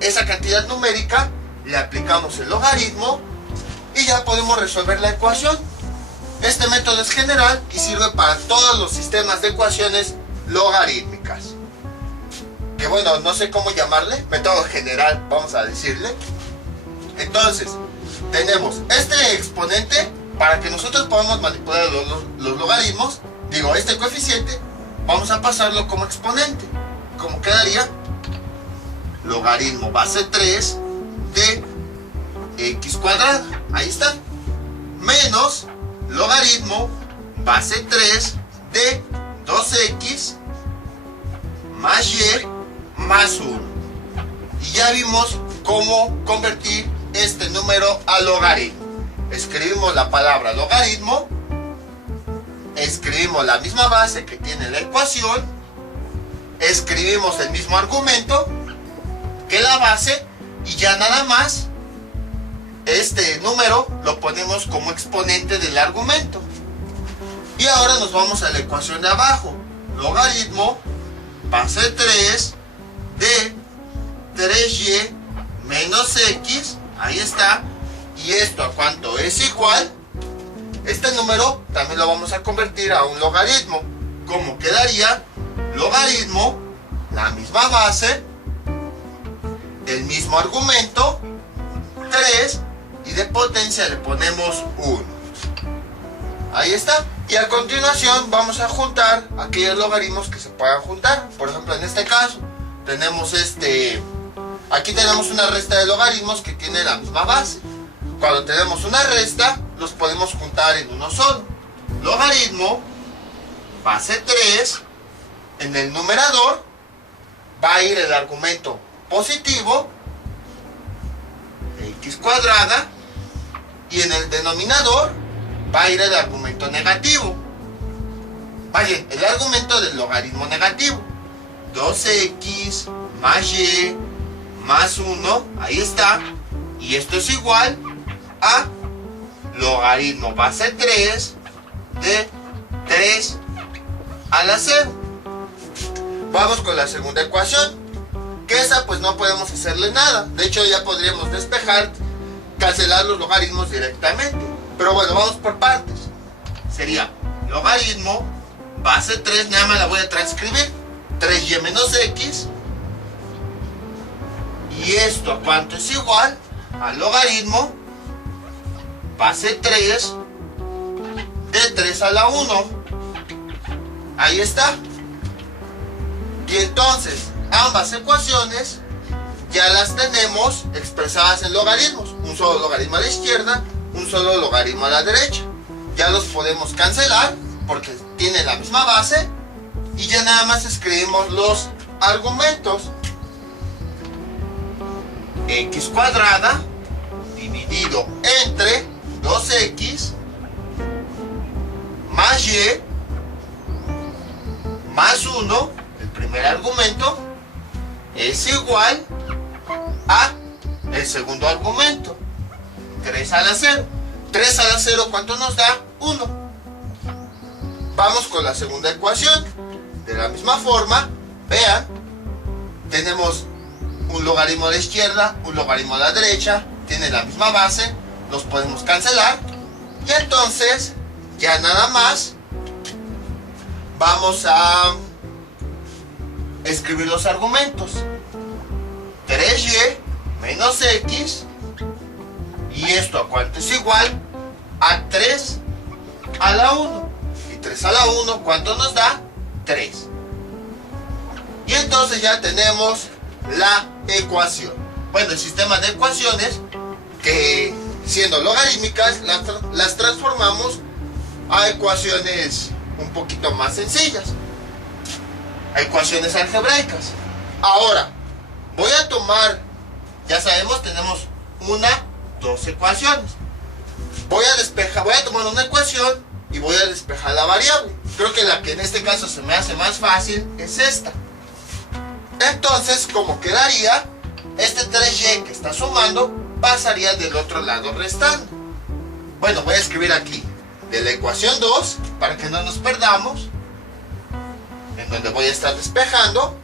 esa cantidad numérica le aplicamos el logaritmo y ya podemos resolver la ecuación. Este método es general y sirve para todos los sistemas de ecuaciones logarítmicas. Que bueno, no sé cómo llamarle, método general, vamos a decirle. Entonces, tenemos este exponente para que nosotros podamos manipular los logaritmos. Digo, este coeficiente, vamos a pasarlo como exponente. ¿Cómo quedaría? Logaritmo base 3 de x cuadrada. Ahí está. Menos logaritmo base 3 de 2x más y más 1. Y ya vimos cómo convertir este número a logaritmo. Escribimos la palabra logaritmo, escribimos la misma base que tiene la ecuación, escribimos el mismo argumento que la base y ya nada más este número lo ponemos como exponente del argumento. Y ahora nos vamos a la ecuación de abajo. Logaritmo base 3 de 3y menos x. Ahí está. ¿Y esto a cuánto es igual? Este número también lo vamos a convertir a un logaritmo. ¿Cómo quedaría? Logaritmo, la misma base, el mismo argumento, 3, y de potencia le ponemos 1. Ahí está. Y a continuación vamos a juntar aquellos logaritmos que se puedan juntar. Por ejemplo, en este caso tenemos aquí tenemos una resta de logaritmos que tiene la misma base. Cuando tenemos una resta, los podemos juntar en uno solo. Logaritmo base 3, en el numerador va a ir el argumento positivo, x cuadrada, y en el denominador va a ir el argumento negativo. Vaya, el argumento del logaritmo negativo, 2x más y más 1, ahí está, Y esto es igual a logaritmo base 3 de 3 a la 0. Vamos con la segunda ecuación, que esa pues no podemos hacerle nada. De hecho ya podríamos despejar, cancelar los logaritmos directamente. Pero bueno, vamos por partes. Sería logaritmo base 3, nada más la voy a transcribir, 3y menos x. ¿Y esto a cuánto es igual? Al logaritmo base 3 de 3 a la 1. Ahí está. Y entonces ambas ecuaciones ya las tenemos expresadas en logaritmos. Un solo logaritmo a la izquierda, un solo logaritmo a la derecha. Ya los podemos cancelar porque tienen la misma base. Y ya nada más escribimos los argumentos. X cuadrada dividido entre 2x más y más 1, el primer argumento, es igual a el segundo argumento, 3 a la 0. 3 a la 0, ¿cuánto nos da? 1. Vamos con la segunda ecuación. De la misma forma, vean, tenemos un logaritmo a la izquierda, un logaritmo a la derecha, tienen la misma base, los podemos cancelar. Y entonces, ya nada más, vamos a escribir los argumentos. 3y menos x, y esto a cuánto es igual a 3 a la 1. Y 3 a la 1, ¿cuánto nos da? 3. Y entonces ya tenemos la ecuación. Bueno, el sistema de ecuaciones que, siendo logarítmicas, las transformamos a ecuaciones un poquito más sencillas, a ecuaciones algebraicas. Ahora voy a tomar, ya sabemos, tenemos dos ecuaciones. Voy a tomar una ecuación y voy a despejar la variable. Creo que la que en este caso se me hace más fácil es esta. Entonces, como quedaría, este 3y que está sumando pasaría del otro lado restando. Bueno, voy a escribir aquí de la ecuación 2 para que no nos perdamos, en donde voy a estar despejando.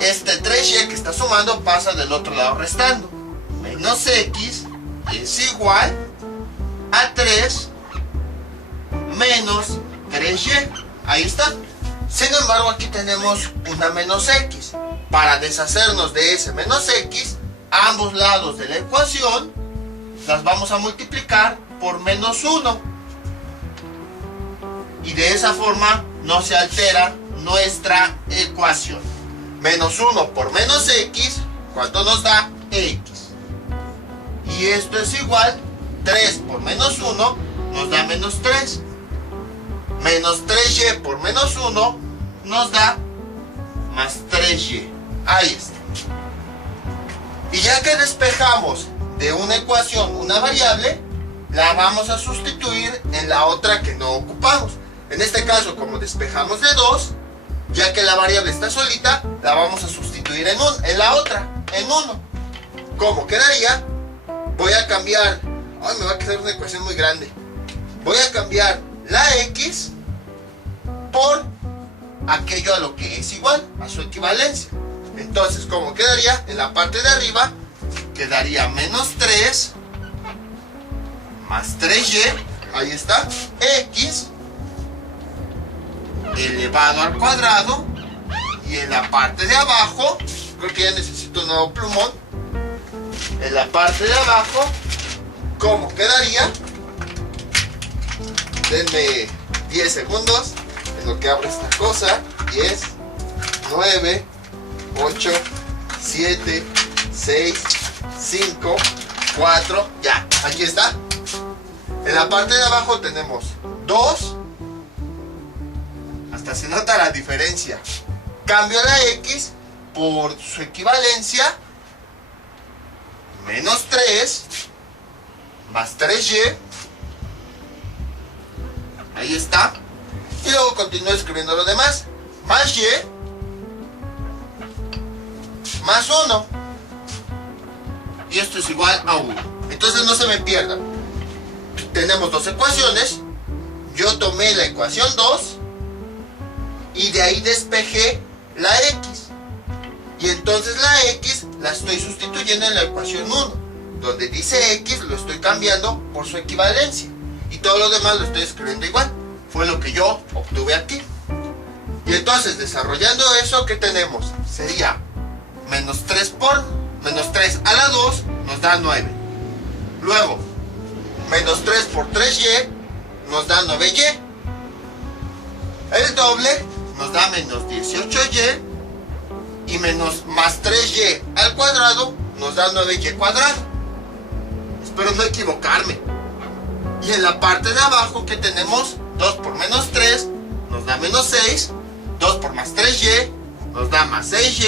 Este 3y que está sumando pasa del otro lado restando. Menos x es igual a 3 menos 3y. Ahí está. Sin embargo, aquí tenemos una menos x. Para deshacernos de ese menos x, a ambos lados de la ecuación las vamos a multiplicar por menos 1. Y de esa forma no se altera nuestra ecuación. Menos 1 por menos x, ¿cuánto nos da? X. Y esto es igual, 3 por menos 1 nos da menos 3. Menos 3y por menos 1 nos da más 3y. Ahí está. Y ya que despejamos de una ecuación una variable, la vamos a sustituir en la otra que no ocupamos. En este caso, como despejamos de 2, ya que la variable está solita, la vamos a sustituir en la otra, en 1. ¿Cómo quedaría? Voy a cambiar, me va a quedar una ecuación muy grande. Voy a cambiar la x por aquello a lo que es igual, a su equivalencia. Entonces, ¿cómo quedaría? En la parte de arriba quedaría menos 3 más 3y, ahí está, x elevado al cuadrado. Y en la parte de abajo, creo que ya necesito un nuevo plumón. En la parte de abajo, ¿cómo quedaría? Denme 10 segundos en lo que abro esta cosa. 10, 9, 8, 7, 6, 5, 4, ya, aquí está. En la parte de abajo tenemos 2, hasta se nota la diferencia. Cambio la x por su equivalencia, menos 3 más 3y, ahí está. Y luego continúo escribiendo lo demás, más y más 1. y esto es igual a 1. Entonces no se me pierdan. Tenemos dos ecuaciones. Yo tomé la ecuación 2 y de ahí despejé la x. Y entonces la x la estoy sustituyendo en la ecuación 1. Donde dice x lo estoy cambiando por su equivalencia. Y todo lo demás lo estoy escribiendo igual. Fue lo que yo obtuve aquí. Y entonces, desarrollando eso, ¿qué tenemos? Sería menos 3 a la 2 nos da 9. Luego, menos 3 por 3y nos da 9y. El doble nos da menos 18y. Y más 3y al cuadrado nos da 9y cuadrado. Espero no equivocarme. Y en la parte de abajo, ¿qué tenemos? 2 por menos 3 nos da menos 6. 2 por más 3y nos da más 6y.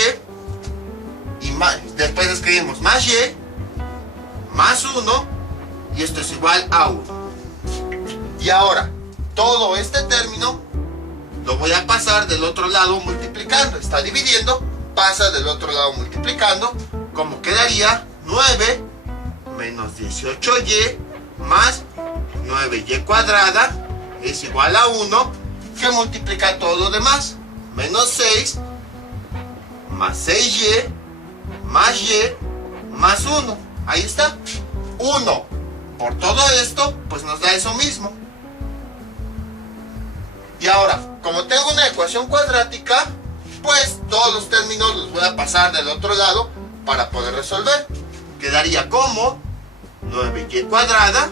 Y después escribimos más y más 1. Y esto es igual a 1. Y ahora, todo este término lo voy a pasar del otro lado multiplicando. Está dividiendo, pasa del otro lado multiplicando. Como quedaría 9 menos 18y más 9y cuadrada es igual a 1, que multiplica todo lo demás. Menos 6 más 6y más y más 1. Ahí está. 1 por todo esto, pues nos da eso mismo. Y ahora, como tengo una ecuación cuadrática, pues todos los términos los voy a pasar del otro lado para poder resolver. Quedaría como 9y cuadrada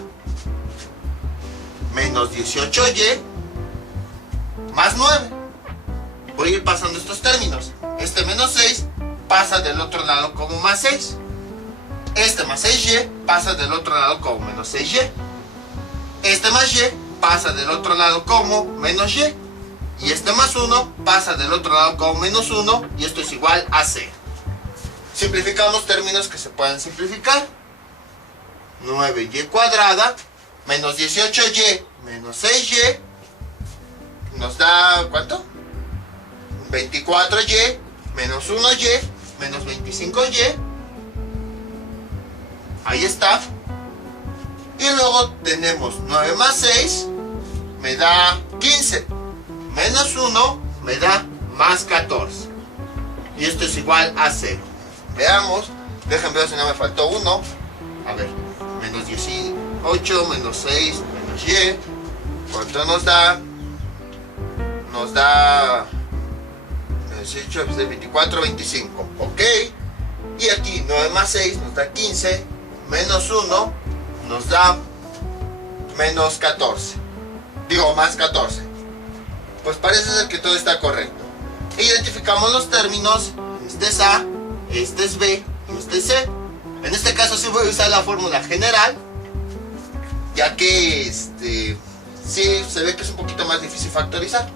menos 18y más 9. Voy a ir pasando estos términos. Este menos 6 pasa del otro lado como más 6. Este más 6y pasa del otro lado como menos 6y. Este más y pasa del otro lado como menos y. Y este más 1 pasa del otro lado como menos 1. Y esto es igual a 0. Simplificamos términos que se pueden simplificar. 9y cuadrada menos 18y menos 6y nos da, ¿cuánto? 24y menos 1y menos 25y. Ahí está. Y luego tenemos 9 más 6 me da 15. Menos 1 me da más 14. Y esto es igual a 0. Veamos. Déjenme ver si no me faltó 1. A ver. Menos 18 menos 6 menos y. ¿Cuánto nos da? Nos da 18, 24, 25. Ok. Y aquí 9 más 6 nos da 15. Menos 1 nos da menos 14. Digo, más 14. Pues parece ser que todo está correcto. Identificamos los términos. Este es A, este es B y este es C. En este caso sí voy a usar la fórmula general, ya que sí se ve que es un poquito más difícil factorizar.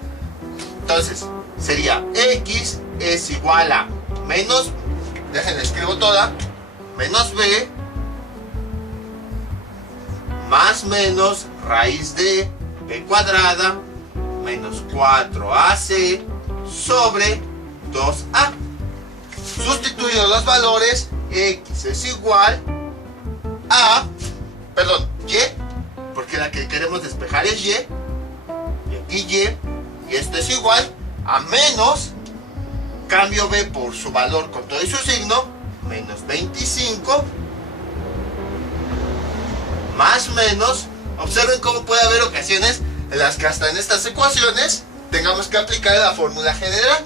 Entonces sería x es igual a menos, déjenme escribo toda, menos b más menos raíz de b cuadrada menos 4ac sobre 2a. Sustituyo los valores, x es igual a, y, porque la que queremos despejar es y aquí y esto es igual a menos, cambio b por su valor con todo y su signo, menos 25, más menos, observen cómo puede haber ocasiones en las que hasta en estas ecuaciones tengamos que aplicar la fórmula general.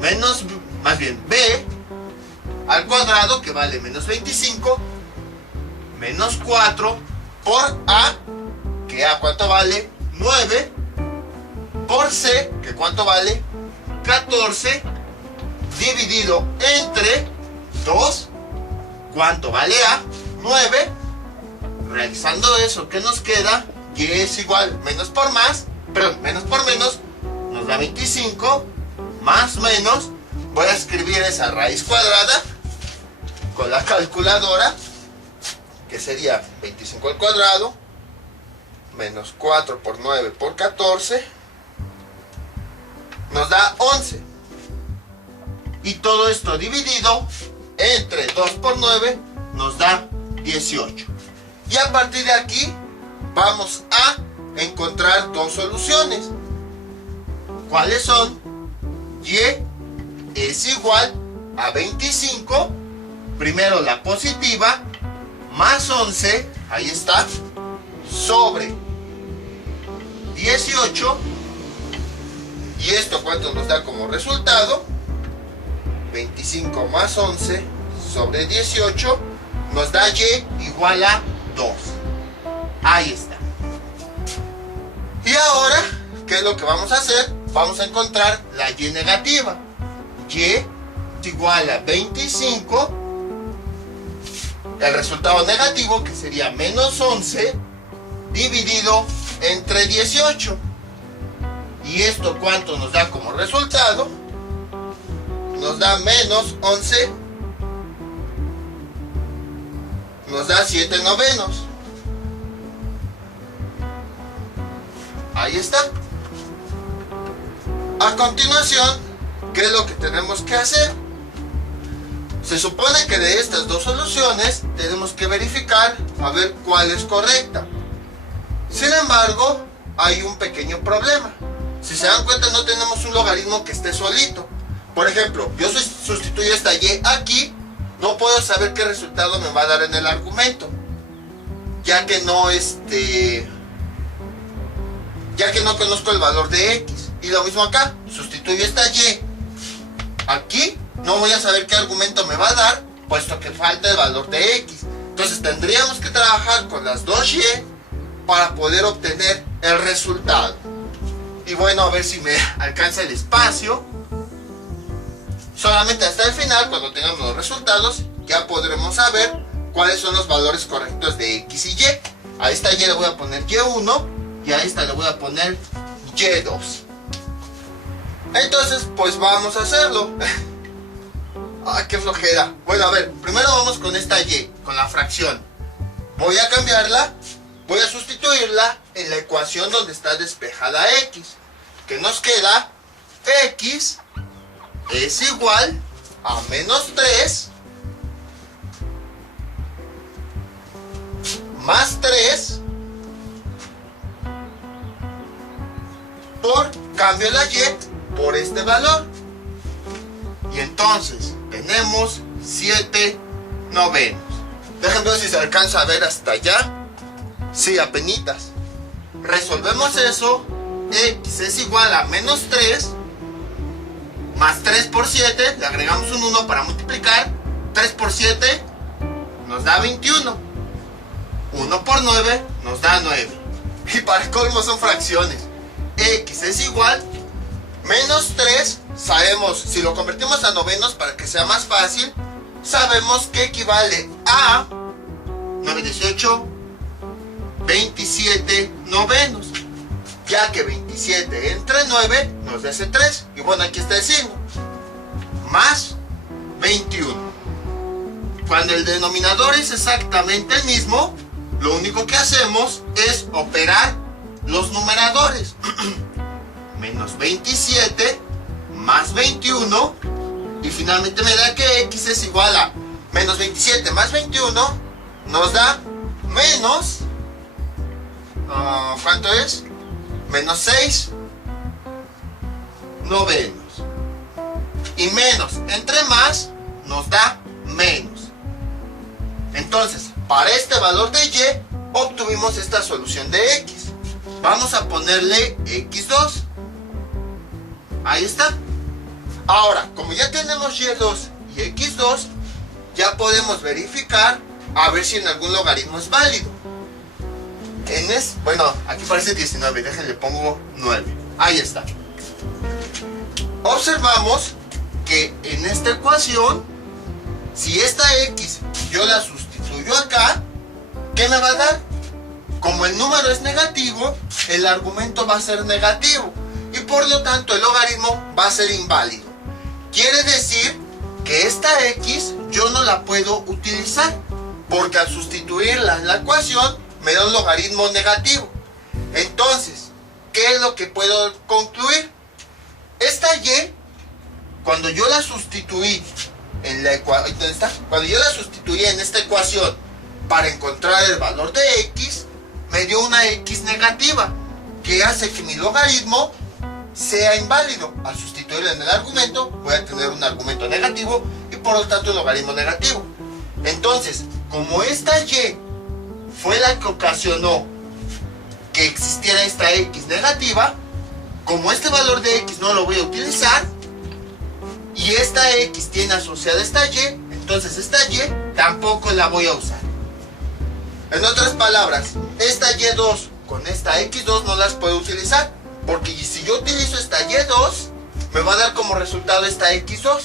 Menos, más bien, b al cuadrado, que vale menos 25, menos 4 por a, que a cuánto vale 9, por c, que cuánto vale 14, dividido entre 2, cuánto vale a 9. Realizando eso, ¿qué nos queda? Y es igual, menos por menos nos da 25, más menos, voy a escribir esa raíz cuadrada con la calculadora, que sería 25 al cuadrado, menos 4 por 9 por 14, nos da 11. Y todo esto dividido entre 2 por 9 nos da 18. Y a partir de aquí vamos a encontrar dos soluciones. ¿Cuáles son? Y es igual a 25, primero la positiva, más 11, ahí está, sobre 18. ¿Y esto cuánto nos da como resultado? 25 más 11 sobre 18 nos da y igual a 2. Ahí está. Y ahora, ¿qué es lo que vamos a hacer? Vamos a encontrar la y negativa. Y es igual a 25. El resultado negativo, que sería menos 11, dividido entre 18. ¿Y esto cuánto nos da como resultado? Nos da menos 11. Nos da 7 novenos. Ahí está. A continuación, ¿qué es lo que tenemos que hacer? Se supone que de estas dos soluciones tenemos que verificar a ver cuál es correcta. Sin embargo, hay un pequeño problema. Si se dan cuenta, no tenemos un logaritmo que esté solito. Por ejemplo, yo sustituyo esta y aquí, no puedo saber qué resultado me va a dar en el argumento, ya que no conozco el valor de x. Y lo mismo acá, sustituyo esta y aquí, no voy a saber qué argumento me va a dar, puesto que falta el valor de x. Entonces tendríamos que trabajar con las dos y para poder obtener el resultado. Y bueno, a ver si me alcanza el espacio. Solamente hasta el final, cuando tengamos los resultados, ya podremos saber cuáles son los valores correctos de x y y. A esta y le voy a poner y1 y a esta le voy a poner y2. Entonces, pues vamos a hacerlo. ¡Ah, qué flojera! Bueno, a ver, primero vamos con esta y, con la fracción. Voy a cambiarla, voy a sustituirla en la ecuación donde está despejada x. Que nos queda x es igual a menos 3 más 3 por cambio la y por este valor. Y entonces tenemos 7 novenos. Déjenme ver si se alcanza a ver hasta allá. Sí, apenitas. Resolvemos eso. X es igual a menos 3 más 3 por 7, le agregamos un 1 para multiplicar. 3 por 7 nos da 21. 1 por 9 nos da 9. Y para colmo son fracciones. X es igual menos 3. Sabemos, si lo convertimos a novenos para que sea más fácil, sabemos que equivale a 9, 18, 27 novenos. Ya que 27 entre 9 nos da ese 3. Y bueno, aquí está el signo. Más 21. Cuando el denominador es exactamente el mismo, lo único que hacemos es operar los numeradores. Menos 27 más 21. Y finalmente me da que x es igual a menos 27 más 21. Nos da menos... ¿cuánto es? Menos 6 novenos. Y menos entre más nos da menos. Entonces, para este valor de y, obtuvimos esta solución de x. Vamos a ponerle x2. Ahí está. Ahora, como ya tenemos y2 y x2, ya podemos verificar a ver si en algún logaritmo es válido. Bueno, aquí parece 19, déjenle pongo 9. Ahí está. Observamos que en esta ecuación, si esta x yo la sustituyo acá, ¿qué me va a dar? Como el número es negativo, el argumento va a ser negativo y por lo tanto el logaritmo va a ser inválido. Quiere decir que esta x yo no la puedo utilizar, porque al sustituirla en la ecuación me da un logaritmo negativo. Entonces, ¿qué es lo que puedo concluir? Esta y, cuando yo la sustituí en la ecuación, ¿dónde está? Cuando yo la sustituía en esta ecuación para encontrar el valor de x, me dio una x negativa, que hace que mi logaritmo sea inválido. Al sustituirlo en el argumento, voy a tener un argumento negativo y por lo tanto un logaritmo negativo. Entonces, como esta y fue la que ocasionó que existiera esta x negativa, como este valor de x no lo voy a utilizar y esta x tiene asociada esta y, entonces esta y tampoco la voy a usar. En otras palabras, esta y2 con esta x2 no las puedo utilizar, porque si yo utilizo esta y2 me va a dar como resultado esta x2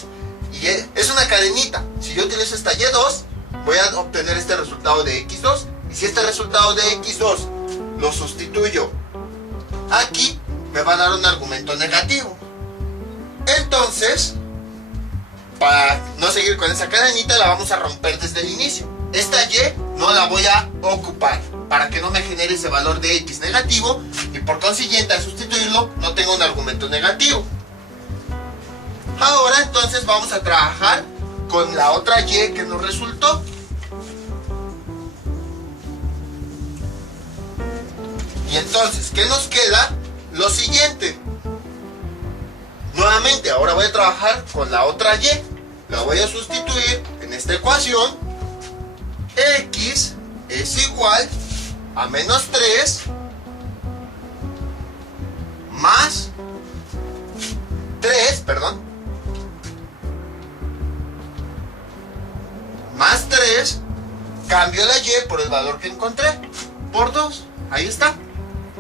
y es una cadenita. Si yo utilizo esta y2 voy a obtener este resultado de x2, y si este resultado de x2 lo sustituyo aquí, me va a dar un argumento negativo. Entonces, para no seguir con esa cadenita, la vamos a romper desde el inicio. Esta y no la voy a ocupar para que no me genere ese valor de x negativo y por consiguiente al sustituirlo no tengo un argumento negativo. Ahora entonces vamos a trabajar con la otra y que nos resultó. Y entonces, ¿qué nos queda? Lo siguiente. Nuevamente, ahora voy a trabajar con la otra y. La voy a sustituir en esta ecuación. X es igual a menos 3 más 3, más 3, cambio la y por el valor que encontré, por 2, ahí está.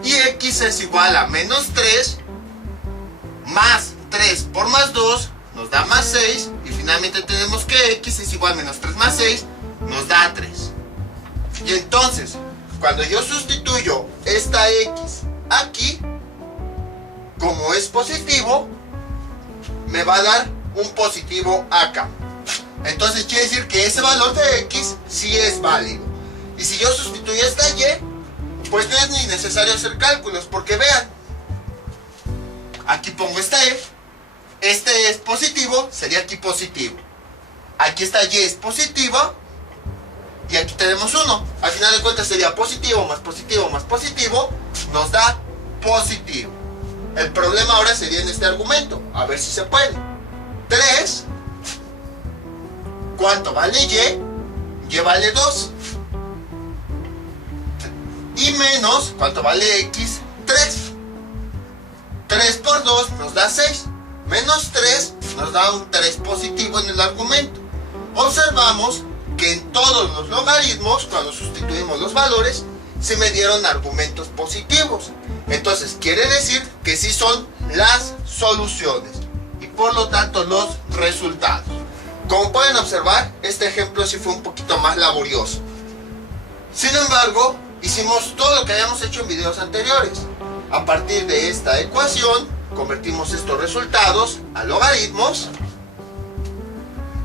Y x es igual a menos 3 más 3 por más 2 nos da más 6, y finalmente tenemos que x es igual a menos 3 más 6 nos da 3. Y entonces, cuando yo sustituyo esta x aquí, como es positivo, me va a dar un positivo acá. Entonces quiere decir que ese valor de x sí es válido. Y si yo sustituyo esta y, pues no es ni necesario hacer cálculos, porque vean, aquí pongo esta e, este es positivo, sería aquí positivo. Aquí esta y es positiva, y aquí tenemos 1. Al final de cuentas sería positivo más positivo más positivo, nos da positivo. El problema ahora sería en este argumento, a ver si se puede. 3, ¿cuánto vale y? Y vale 2. Y menos, ¿cuánto vale x? 3. 3 por 2 nos da 6. Menos 3 nos da un 3 positivo en el argumento. Observamos que en todos los logaritmos, cuando sustituimos los valores, se me dieron argumentos positivos. Entonces quiere decir que sí son las soluciones y por lo tanto los resultados. Como pueden observar, este ejemplo sí fue un poquito más laborioso. Sin embargo, hicimos todo lo que habíamos hecho en videos anteriores. A partir de esta ecuación, convertimos estos resultados a logaritmos.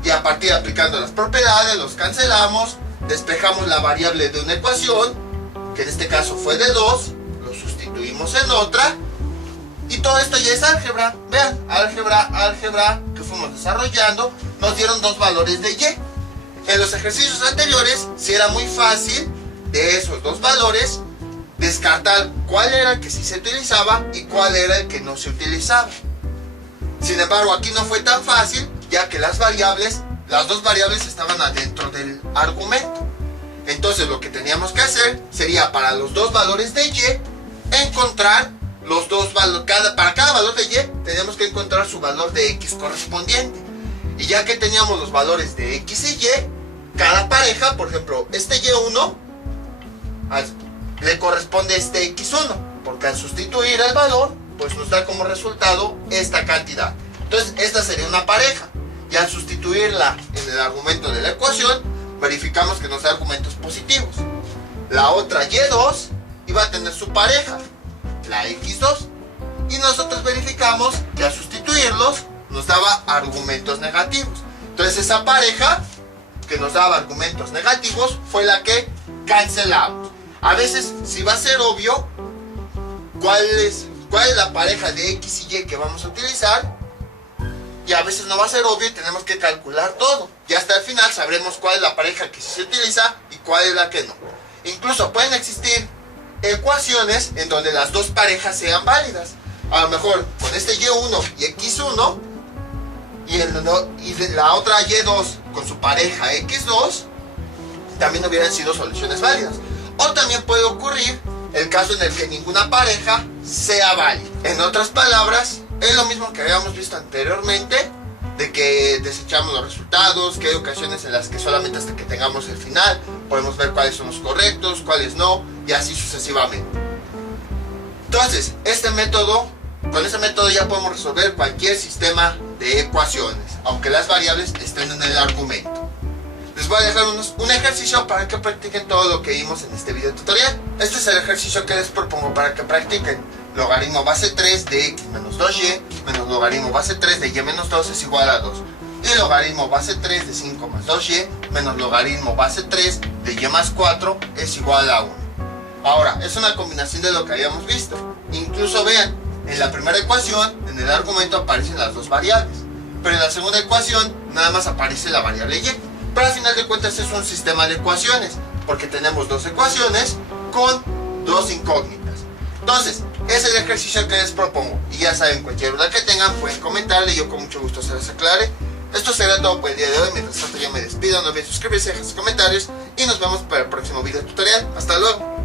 Y a partir de aplicando las propiedades, los cancelamos, despejamos la variable de una ecuación, que en este caso fue de 2, lo sustituimos en otra, y todo esto ya es álgebra. Vean, álgebra que fuimos desarrollando, nos dieron dos valores de y. En los ejercicios anteriores, sí era muy fácil de esos dos valores descartar cuál era el que sí se utilizaba y cuál era el que no se utilizaba. Sin embargo, aquí no fue tan fácil, ya que las dos variables estaban adentro del argumento. Entonces lo que teníamos que hacer sería para los dos valores de y encontrar los dos valores, para cada valor de y teníamos que encontrar su valor de x correspondiente. Y ya que teníamos los valores de x y y, cada pareja, por ejemplo, este y1 le corresponde este x1, porque al sustituir el valor, pues nos da como resultado esta cantidad. Entonces esta sería una pareja, y al sustituirla en el argumento de la ecuación, verificamos que nos da argumentos positivos. La otra y2 iba a tener su pareja, la x2, y nosotros verificamos que al sustituirlos nos daba argumentos negativos. Entonces esa pareja que nos daba argumentos negativos fue la que cancelamos. A veces, si va a ser obvio cuál es la pareja de x y y que vamos a utilizar, y a veces no va a ser obvio y tenemos que calcular todo. Y hasta el final sabremos cuál es la pareja que sí se utiliza y cuál es la que no. Incluso pueden existir ecuaciones en donde las dos parejas sean válidas. A lo mejor con este Y1 y X1 y la otra Y2 con su pareja X2 también hubieran sido soluciones válidas. O también puede ocurrir el caso en el que ninguna pareja sea válida. En otras palabras, es lo mismo que habíamos visto anteriormente, de que desechamos los resultados, que hay ocasiones en las que solamente hasta que tengamos el final podemos ver cuáles son los correctos, cuáles no, y así sucesivamente. Entonces, con este método ya podemos resolver cualquier sistema de ecuaciones, aunque las variables estén en el argumento. Les voy a dejar un ejercicio para que practiquen todo lo que vimos en este video tutorial. Este es el ejercicio que les propongo para que practiquen. Logaritmo base 3 de x menos 2y menos logaritmo base 3 de y menos 2 es igual a 2. Y logaritmo base 3 de 5 más 2y menos logaritmo base 3 de y más 4 es igual a 1. Ahora, es una combinación de lo que habíamos visto. Incluso vean, en la primera ecuación, en el argumento aparecen las dos variables. Pero en la segunda ecuación, nada más aparece la variable y. Pero al final de cuentas es un sistema de ecuaciones, porque tenemos dos ecuaciones con dos incógnitas. Entonces, ese es el ejercicio que les propongo. Y ya saben, cualquier duda que tengan pueden comentarle y yo con mucho gusto se las aclare. Esto será todo por el día de hoy. Mientras tanto yo me despido, no olviden suscribirse, dejar sus comentarios y nos vemos para el próximo video tutorial. Hasta luego.